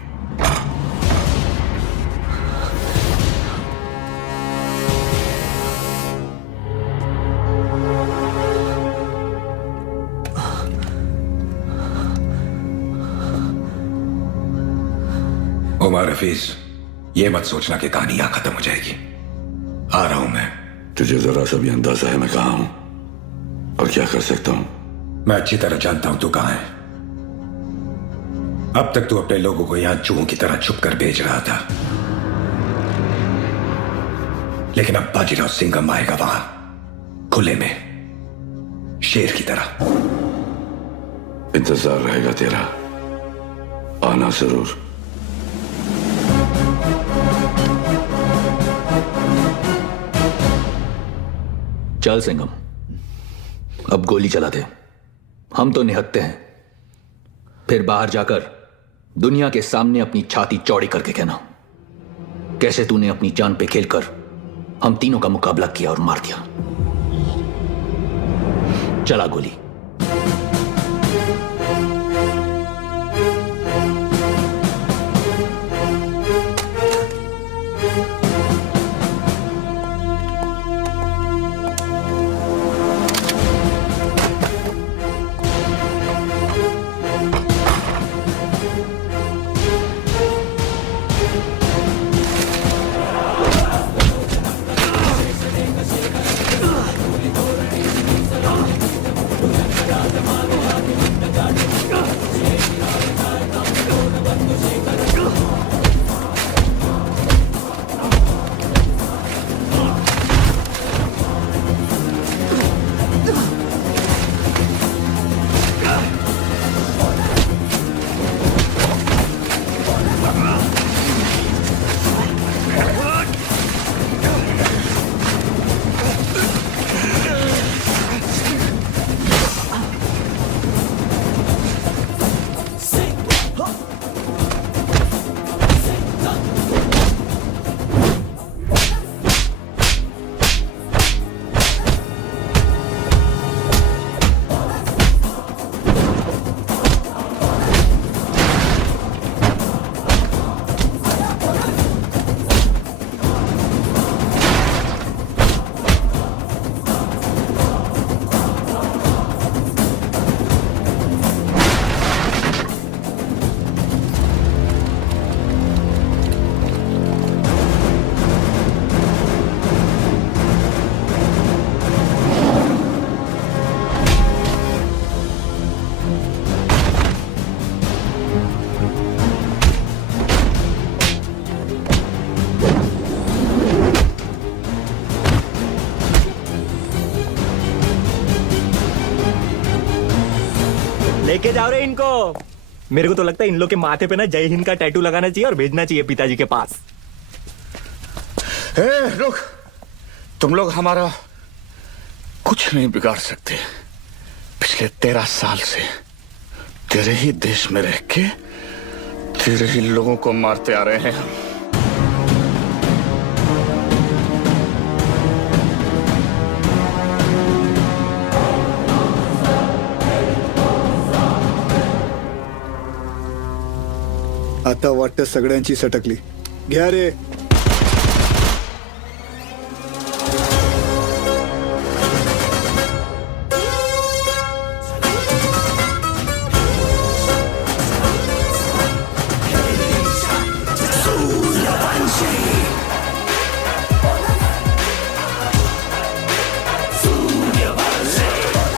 उमर हफीज, ये मत सोचना कि कहानी यहां खत्म हो जाएगी। आ रहा हूं मैं। तुझे जरा सा भी अंदाजा है मैं कहां हूं और क्या कर सकता हूं? मैं अच्छी तरह जानता हूं तू कहां है। अब तक तू अपने लोगों को यहां चूहों की तरह छुप कर बेच रहा था, लेकिन अब बाजीराव सिंघम आएगा वहां खुले में, शेर की तरह। इंतजार रहेगा तेरा, आना जरूर। चल सिंघम, अब गोली चला दे। हम तो निहत्ते हैं, फिर बाहर जाकर दुनिया के सामने अपनी छाती चौड़ी करके कहना कैसे तूने अपनी जान पे खेलकर हम तीनों का मुकाबला किया और मार दिया। चला गोली। लेके जाओ रे इनको। मेरे को तो लगता है इन लोग के माथे पे ना जय हिंद का टैटू लगाना चाहिए और भेजना चाहिए पिताजी के पास। रुक, तुम लोग हमारा कुछ नहीं बिगाड़ सकते। पिछले 13 साल से तेरे ही देश में रह के तेरे ही लोगों को मारते आ रहे हैं। आता वाटतं सगळ्यांची सटकली. घ्या रे